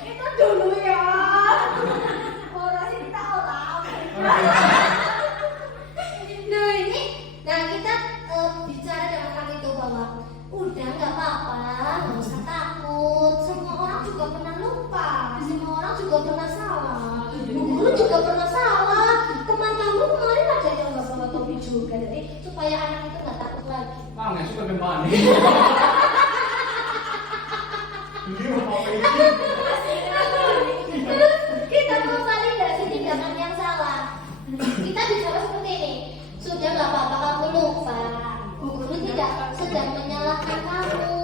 Itu dulu ya. Orang sih kita orang. Nah ini, nah kita bicara dengan anak itu bahwa udah nggak apa-apa, nggak usah takut. Semua orang juga pernah lupa, semua orang juga pernah salah. Bu guru juga pernah salah. Teman kamu kemarin ada yang nggak bawa topi juga, jadi supaya anak itu nggak takut lagi. Nggak suka gimana? Ini apa ini? Terus kita memvalidasi tindakan yang salah. Kita bicara seperti ini, sudah nggak apa-apa kamu lupa. Bu guru tidak sedang menyalahkan kamu,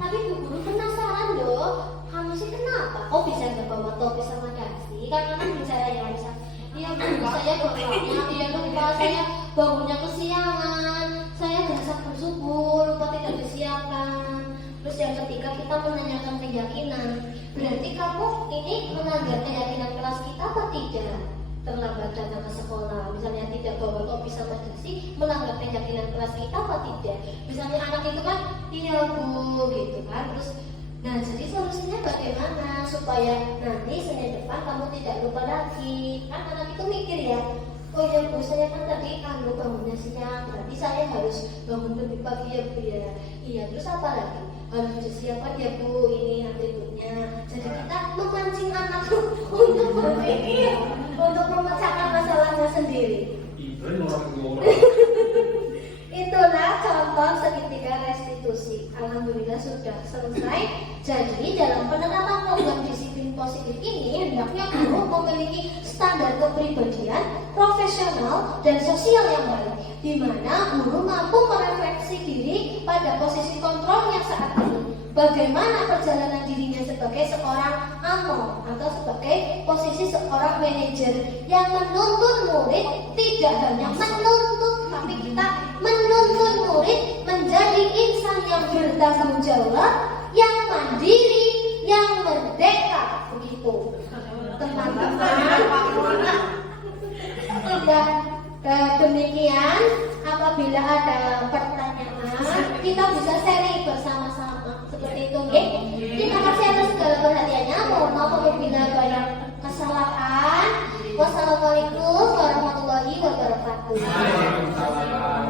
tapi bu guru penasaran loh, kamu sih kenapa? Oh bisa nggak bawa topi sama dasi? Karena kan bicara ya bisa. Iya bu, saya bawanya, iya lupa, saya bangunnya kesiangan, saya berasa bersubuh, lupa tidak disiapkan. Terus yang ketiga kita menanyakan keyakinan. Berarti kamu ini melanggar keyakinan kelas kita apa tidak? Terlambat datang ke sekolah, misalnya tidak bawa topi sama dasi, melanggar keyakinan kelas kita apa tidak? Misalnya anak itu kan, iya bu, gitu kan. Terus, nah jadi solusinya bagaimana supaya nanti Senin depan kamu tidak lupa lagi? Kan anak itu mikir ya, oh ya bu, saya kan tadi bangunnya siang, berarti saya harus bangun lebih pagi ya bu ya. Iya, terus apa lagi? Harus disiapkan ya bu ini atributnya. Jadi kita memancing anak untuk berpikir, untuk memecahkan masalahnya sendiri. Itu orang. Itulah contoh segitiga restitusi. Alhamdulillah sudah selesai. Jadi dalam penerapan program disiplin positif ini hendaknya guru memiliki standar kepribadian, profesional dan sosial yang baik, di mana guru mampu merefleksi diri pada posisi kontrolnya saat ini. Bagaimana perjalanan dirinya sebagai seorang among atau sebagai posisi seorang manajer yang menuntun murid, tidak hanya menuntut, tapi kita menuntun murid menjadi insan yang bertanggung jawab, yang mandiri, yang merdeka, begitu teman-teman. Dan demikian, apabila ada pertanyaan kita bisa sharing bersama-sama seperti itu, oke? Terima kasih atas segala perhatiannya. Mohon maaf apabila banyak kesalahan. Wassalamualaikum warahmatullahi wabarakatuh. Waalaikumsalam.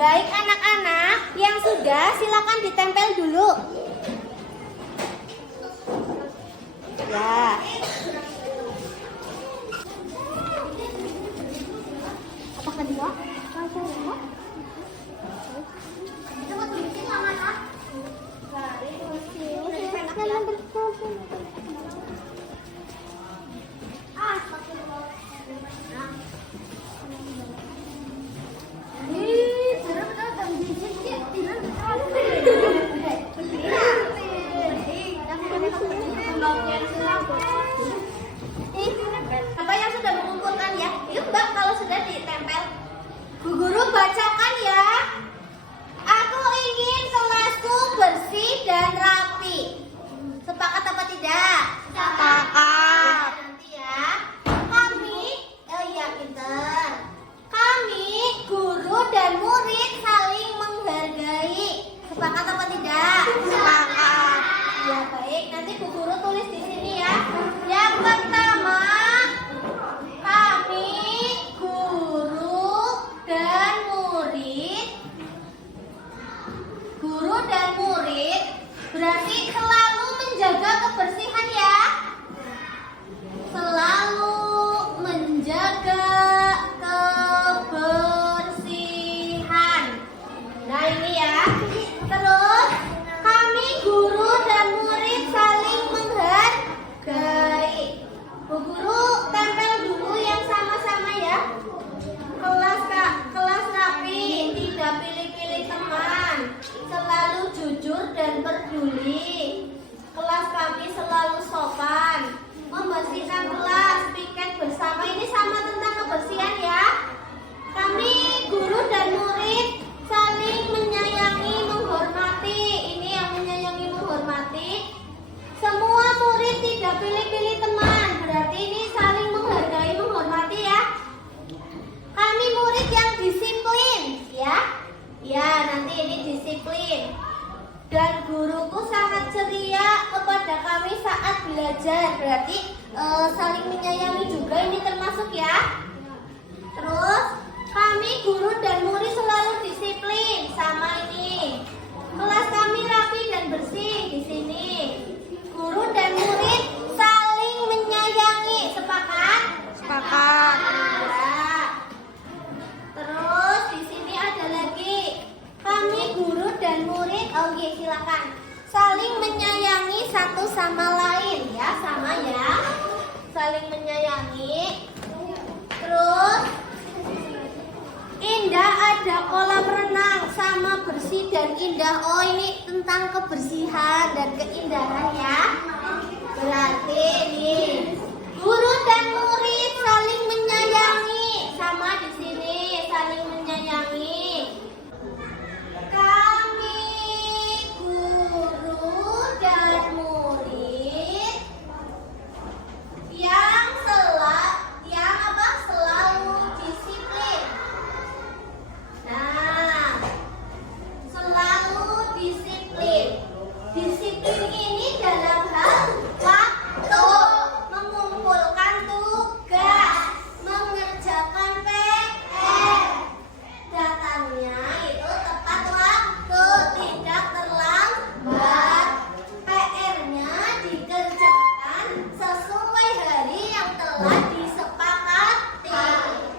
Baik anak-anak, yang sudah silakan ditempel dulu. Ya. Apakah dia? Coba tunjukin sama anak. Apa yang sudah mengumpulkan ya? Yuk Mbak, kalau sudah ditempel. Bu Guru bacakan ya. Aku ingin kelasku bersih dan rapi. Sepakat apa tidak? Sepakat. Nanti ya. Kami, oh iya pinter. Kami, guru dan murid saling menghargai. Sepakat apa tidak? Sepakat. Ya baik, nanti Bu Guru tulis di sini ya. Yang pertama, kami, guru dan murid. Guru dan murid berarti selalu menjaga kebersihan ya. Selalu menjaga kebersihan. Nah ini ya. Terus kami guru dan murid saling menghargai. Bu Guru tempel dulu yang sama-sama ya. Kelas rapi, tidak pilih-pilih teman, selalu jujur dan peduli. Kelas kami selalu sopan, membersihkan kelas, piket bersama. Ini sama tentang kebersihan ya. Kami guru dan murid saling menyayangi, menghormati. Ini yang menyayangi, menghormati. Semua murid tidak pilih-pilih teman, berarti ini saling menghargai, menghormati ya. Kami murid yang disiplin ya. Ya, nanti ini disiplin. Dan guruku sangat ceria kepada kami saat belajar. Berarti saling menyayangi juga ini termasuk ya. Terus kami guru dan murid selalu disiplin, sama ini. Kelas kami rapi dan bersih di sini. Guru dan murid saling menyayangi. Sepakat? Sepakat. Terus di sini ada lagi. Kami guru dan murid, oke silakan. Saling menyayangi satu sama lain ya, sama ya. Saling menyayangi. Terus indah, ada kolam renang sama bersih dan indah. Oh ini tentang kebersihan dan keindahan ya. Berarti ini guru dan murid saling menyayangi, sama di sini saling menyayangi. Kami guru dan murid yang selalu disiplin. Nah, selalu disiplin. Disiplin ini dalam hal waktu, mengumpulkan tugas, mengerjakan PR. Datangnya itu tepat waktu, tidak terlambat. PR-nya dikerjakan sesuai hari yang telah disepakati.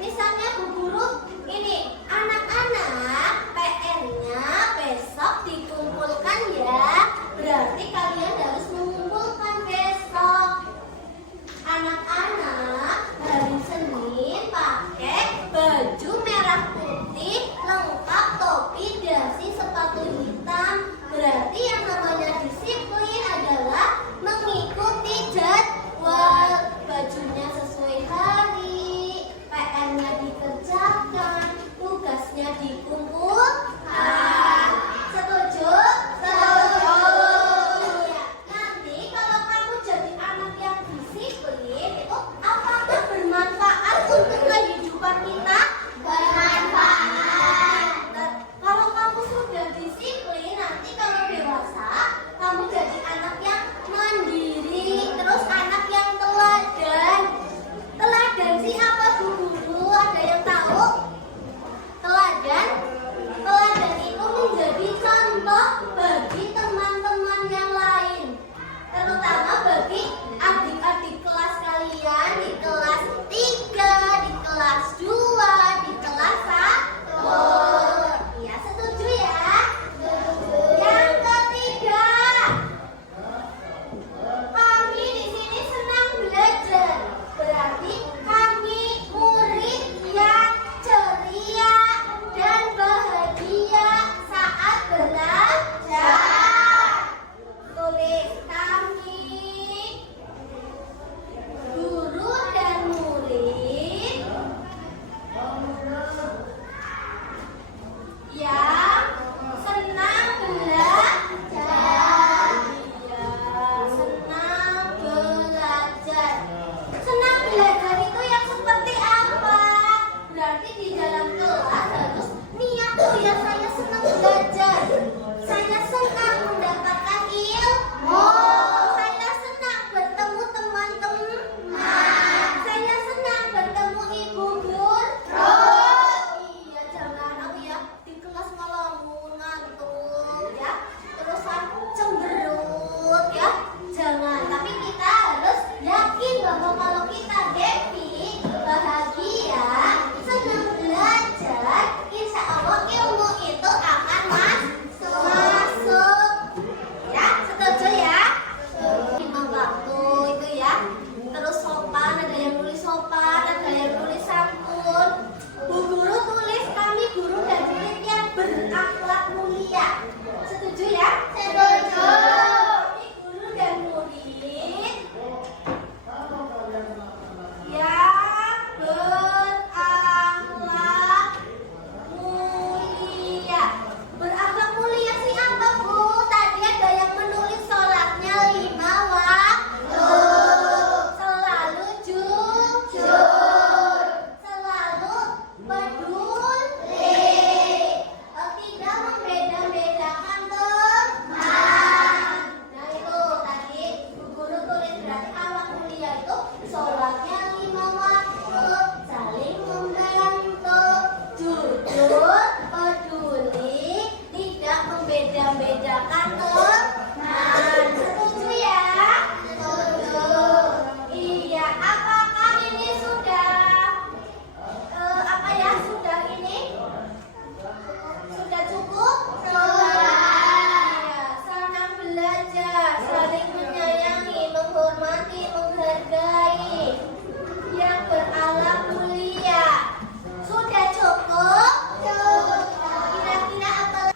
Misalnya Bu Guru, ini anak-anak PR-nya besok dikumpulkan ya. Berarti kalian harus mengumpulkan besok. Anak-anak hari Senin pakai baju merah putih, lengkap topi, dasi, sepatu hitam. Berarti yang namanya disiplin adalah mengikuti jadwal. Bajunya sesuai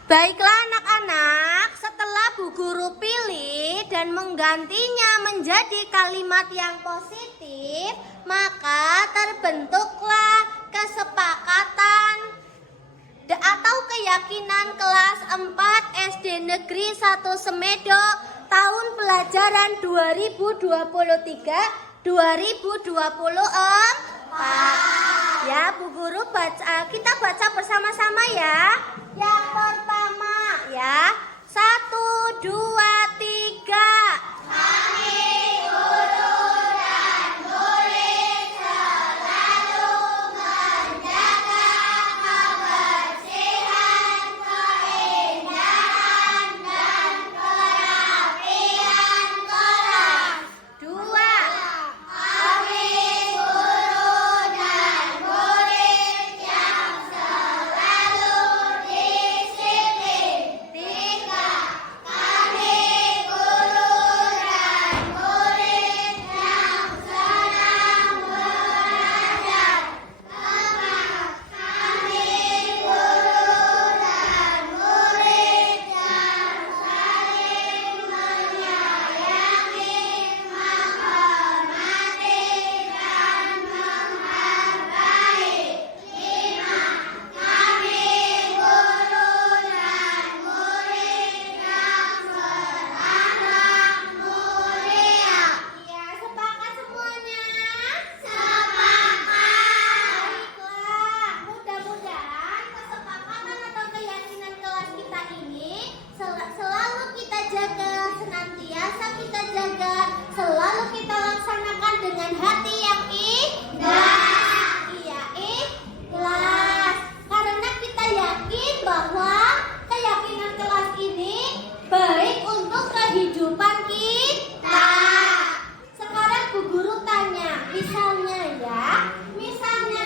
Baiklah anak-anak, setelah Bu Guru pilih dan menggantinya menjadi kalimat yang positif, maka terbentuklah kesepakatan atau keyakinan kelas 4 SD Negeri 1 Semedo tahun pelajaran 2023-2024. Ya, Bu Guru kita baca bersama-sama ya. Yang pertama ya, 1, 2, 3. Kami guru dan murid selalu menjaga kebersihan, keindahan, dan kerapian kelas. 2. Kami guru dan murid yang selalu disiplin. 3. Kami guru dan murid yang senang belajar. 4. Kami guru dan murid yang saling menyayangi, menghormati, dan menghargai. 5. Kami guru dan murid yang berakhlak mulia. Ya, sepakat semuanya? Sepakat. Baiklah, mudah-mudahan kesepakatan atau keyakinan kelas kita ini selalu kita jaga, senantiasa kita jaga, selalu kita laksanakan dengan hati yang indah. Iya, ikhlas. Karena kita yakin bahwa keyakinan kelas ini baik untuk kehidupan kita. Sekarang Bu Guru tanya, misalnya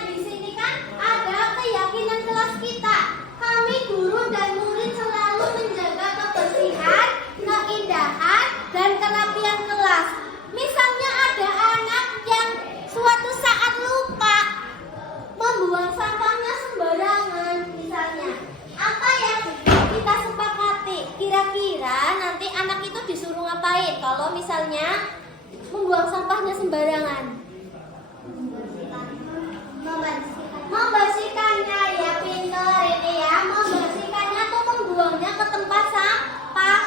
di sini kan ada keyakinan kelas kita. Kami guru dan murid selalu menjaga kebersihan, keindahan, dan kerapian kelas. Misalnya ada anak yang suatu saat lupa membuang sampahnya sembarangan misalnya. Apa yang kita sepakati? Kira-kira nanti anak itu disuruh ngapain kalau misalnya membuang sampahnya sembarangan? Membersihkannya ya, pintar ini ya. Membersihkannya atau membuangnya ke tempat sampah.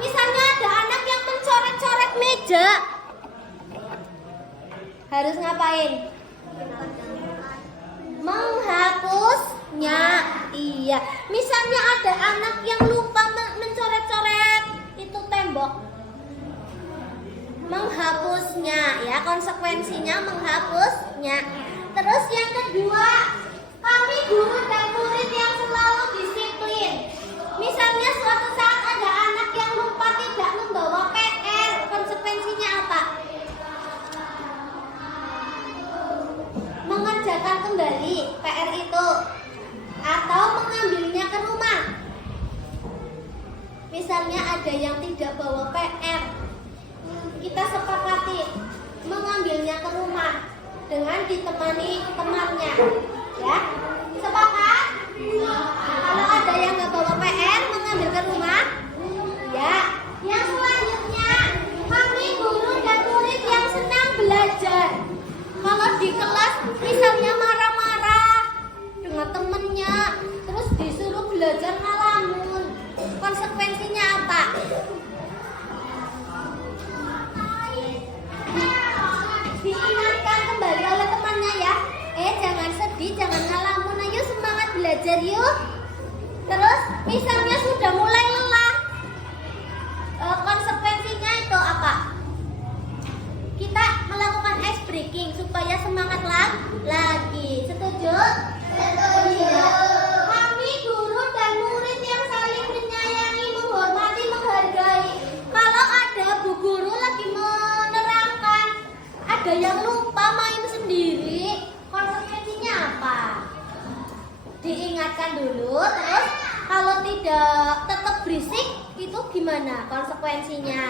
Misalnya ada anak yang mencoret-coret meja, harus ngapain? Menghapusnya. Iya. Misalnya ada anak yang lupa mencoret-coret itu tembok, menghapusnya ya, konsekuensinya menghapusnya. Terus yang kedua, kami guru dan murid yang selalu disiplin. Misalnya suatu saat ada anak yang lupa tidak membawa PR, konsekuensinya apa? Mengerjakan kembali PR itu atau mengambilnya ke rumah. Misalnya ada yang tidak bawa PR, kita sepakati mengambilnya ke rumah dengan ditemani temannya, ya. Sepakat? Kalau ada yang nggak bawa PR, mengambil ke rumah, ya. Yang selanjutnya, kami guru dan murid yang senang belajar. Kalau di kelas misalnya marah-marah dengan temennya, terus disuruh belajar ngalamun, konsekuensinya apa? Diingatkan kembali oleh temannya ya, jangan sedih, jangan ngalamun, ayo semangat belajar yuk. Terus misalnya sudah mulai lelah, konsekuensinya itu apa? Kita melakukan ice breaking supaya semangat lagi. Setuju? Setuju. Kami guru dan murid yang saling menyayangi, menghormati, menghargai. Kalau ada Bu Guru lagi menerangkan, ada yang lupa main sendiri, konsekuensinya apa? Diingatkan dulu, terus kalau tidak tetap berisik, itu gimana konsekuensinya?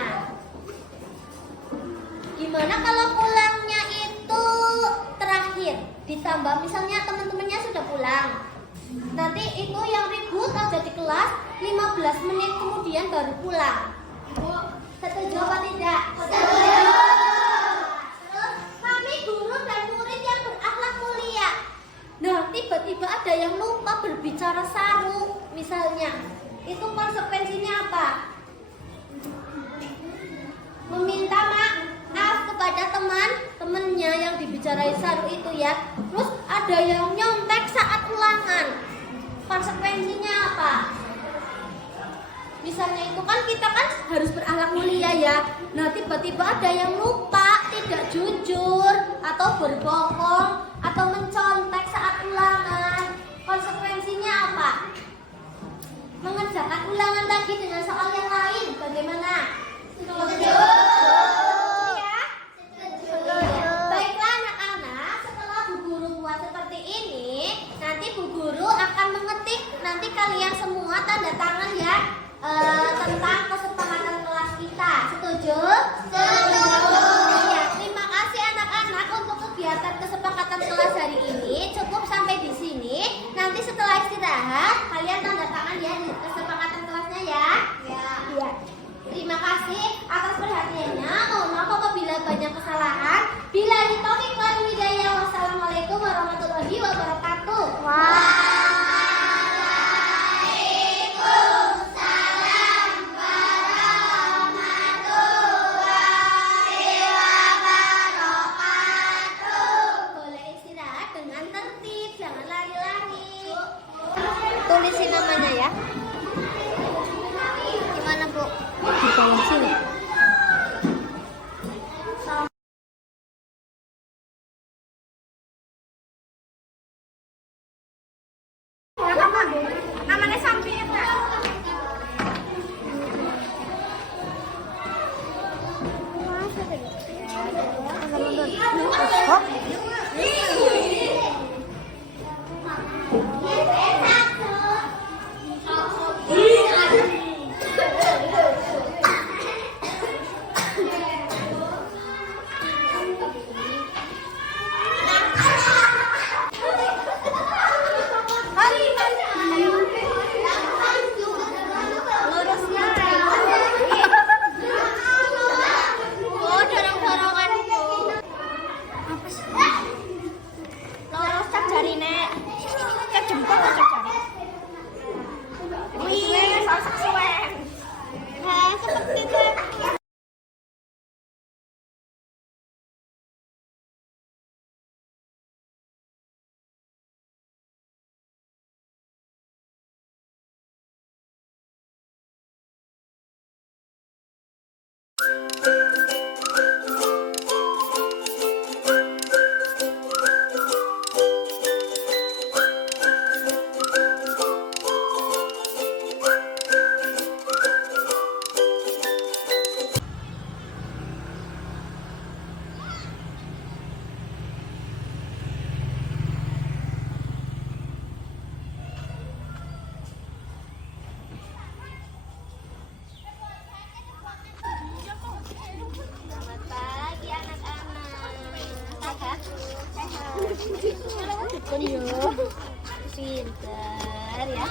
Gimana kalau pulangnya itu terakhir, ditambah misalnya teman-temannya sudah pulang, Nanti itu yang ribut aja di kelas 15 menit kemudian baru pulang. Ibu, setuju apa tidak? Setuju. Terus kami guru dan murid yang berakhlak mulia. Nah, tiba-tiba ada yang lupa berbicara saru misalnya. Itu konsekuensinya apa? Meminta maaf kepada teman-temannya yang dibicarai saru itu ya. Terus ada yang nyontek saat ulangan. Konsekuensinya apa? Misalnya itu kan kita kan harus berakhlak mulia ya. Nah, tiba-tiba ada yang lupa, tidak jujur atau berbohong atau mencontek saat ulangan. Konsekuensinya apa? Mengerjakan ulangan lagi dengan soal yang lain. Bagaimana? Setuju. Ya? Setuju. Baiklah anak-anak, setelah Bu Guru buat seperti ini, nanti Bu Guru akan mengetik nanti kalian semua tanda tangan ya tentang kesepakatan kelas kita. Setuju? Setuju. Ya, terima kasih anak-anak untuk kegiatan kesepakatan kelas hari ini. Cukup sampai di sini. Nanti setelah istirahat kalian tanda tangan ya di kesepakatan kelasnya ya. Ya. Terima kasih atas perhatiannya. Mohon maaf apabila banyak kesalahan. Billahi taufiq wal hidayah. Wassalamualaikum warahmatullahi wabarakatuh. Waalaikumsalam warahmatullahi wabarakatuh. Boleh istirahat dengan tertib, jangan lari-lari. Tulisin namanya ya. Gimana, Bu? Di bawah sini. Namanya sampingnya Kak. Pintar ya.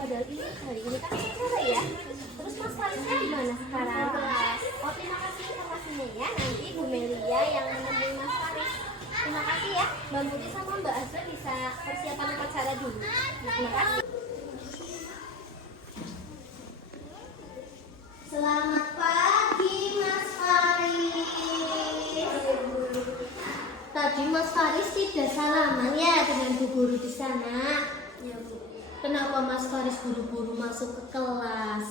Padahal ini hari ini kan sore ya. Terus Mas Farisnya gimana sekarang? Oh, terima kasih informasinya ya. Nanti Bu Melia yang menemui Mas Faris. Terima kasih ya. Mbak Muti sama Mbak Azra bisa persiapan upacara dulu. Terima kasih. Selamat pagi Mas Faris. Tadi Mas Faris tidak salaman ya dengan Bu Guru di sana. Ya Bu. Kenapa Mas Faris buru-buru masuk ke kelas?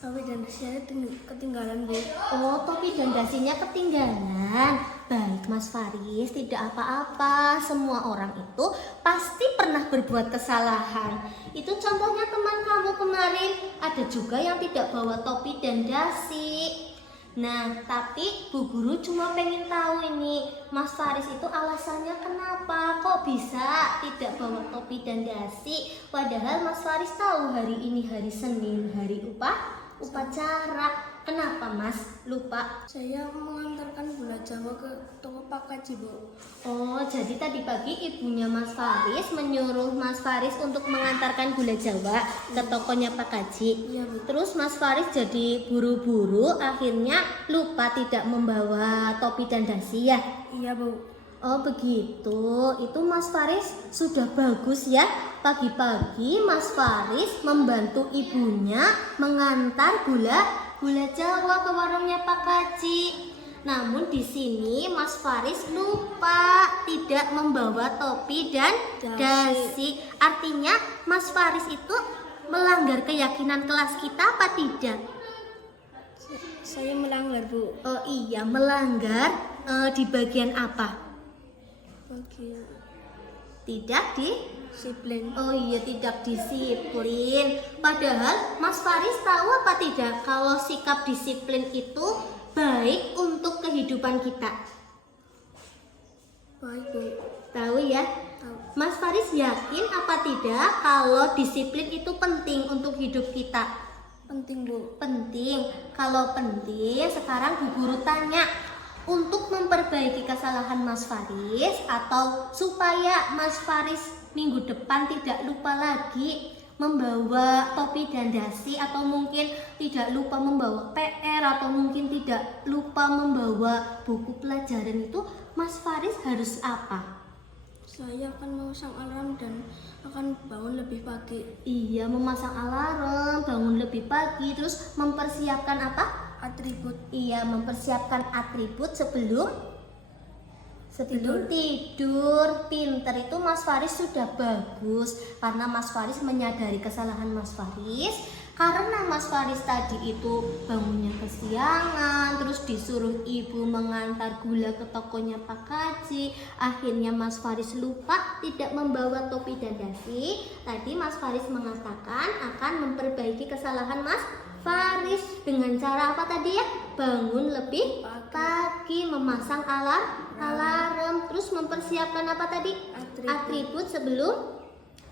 Topi dan dasinya ketinggalan, Bu. Oh, topi dan dasinya ketinggalan. Baik, Mas Faris, tidak apa-apa. Semua orang itu pasti pernah berbuat kesalahan. Itu contohnya teman kamu kemarin. Ada juga yang tidak bawa topi dan dasi. Nah, tapi Bu Guru cuma pengen tahu ini, Mas Faris itu alasannya kenapa kok bisa tidak bawa topi dan dasi? Padahal Mas Faris tahu hari ini hari Senin, hari upacara. Kenapa Mas lupa? Saya mengantarkan gula Jawa ke toko Pak Kaji, Bu. Oh, jadi tadi pagi ibunya Mas Faris menyuruh Mas Faris untuk mengantarkan gula Jawa ke tokonya Pak Kaji. Iya, Bu. Terus Mas Faris jadi buru-buru, akhirnya lupa tidak membawa topi dan dasi ya? Iya, Bu. Oh begitu, itu Mas Faris sudah bagus ya. Pagi-pagi Mas Faris membantu ibunya mengantar gula Jawa ke warungnya Pak Kaji. Namun di sini Mas Faris lupa tidak membawa topi dan dasi. Artinya Mas Faris itu melanggar keyakinan kelas kita apa tidak? Saya melanggar, Bu. Oh iya, melanggar di bagian apa? Bagian Tidak di? disiplin. Oh iya, tidak disiplin. Padahal Mas Faris tahu apa tidak kalau sikap disiplin itu baik untuk kehidupan kita? Baik, Bu. Tahu ya? Tahu. Mas Faris yakin apa tidak kalau disiplin itu penting untuk hidup kita? Penting, Bu. Penting. Kalau penting, sekarang Bu Guru tanya, untuk memperbaiki kesalahan Mas Faris atau supaya Mas Faris minggu depan tidak lupa lagi membawa topi dan dasi, atau mungkin tidak lupa membawa PR, atau mungkin tidak lupa membawa buku pelajaran, itu Mas Faris harus apa? Saya akan memasang alarm dan akan bangun lebih pagi. Iya, memasang alarm, bangun lebih pagi, terus mempersiapkan apa? Atribut. Iya, mempersiapkan atribut sebelum tidur. Pinter itu Mas Faris sudah bagus, karena Mas Faris menyadari kesalahan Mas Faris. Karena Mas Faris tadi itu bangunnya kesiangan, terus disuruh ibu mengantar gula ke tokonya Pak Kaji. Akhirnya Mas Faris lupa tidak membawa topi dan dasi. Tadi Mas Faris mengatakan akan memperbaiki kesalahan Mas Faris dengan cara apa tadi ya? Bangun lebih pagi, memasang alarm, terus mempersiapkan apa tadi? Atribut sebelum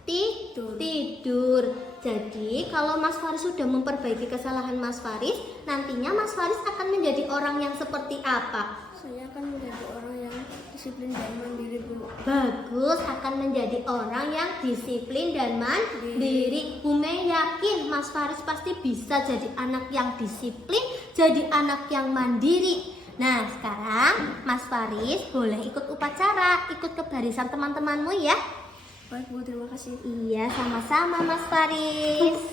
tidur. Jadi kalau Mas Faris sudah memperbaiki kesalahan Mas Faris, nantinya Mas Faris akan menjadi orang yang seperti apa? Saya akan menjadi orang yang disiplin dan mandiri, Bu. Bagus, akan menjadi orang yang disiplin dan mandiri. Bu Mei yakin Mas Faris pasti bisa jadi anak yang disiplin, jadi anak yang mandiri. Nah, sekarang Mas Faris boleh ikut upacara, ikut ke barisan teman-temanmu ya. Baik, Bu, terima kasih. Iya, sama-sama Mas Faris.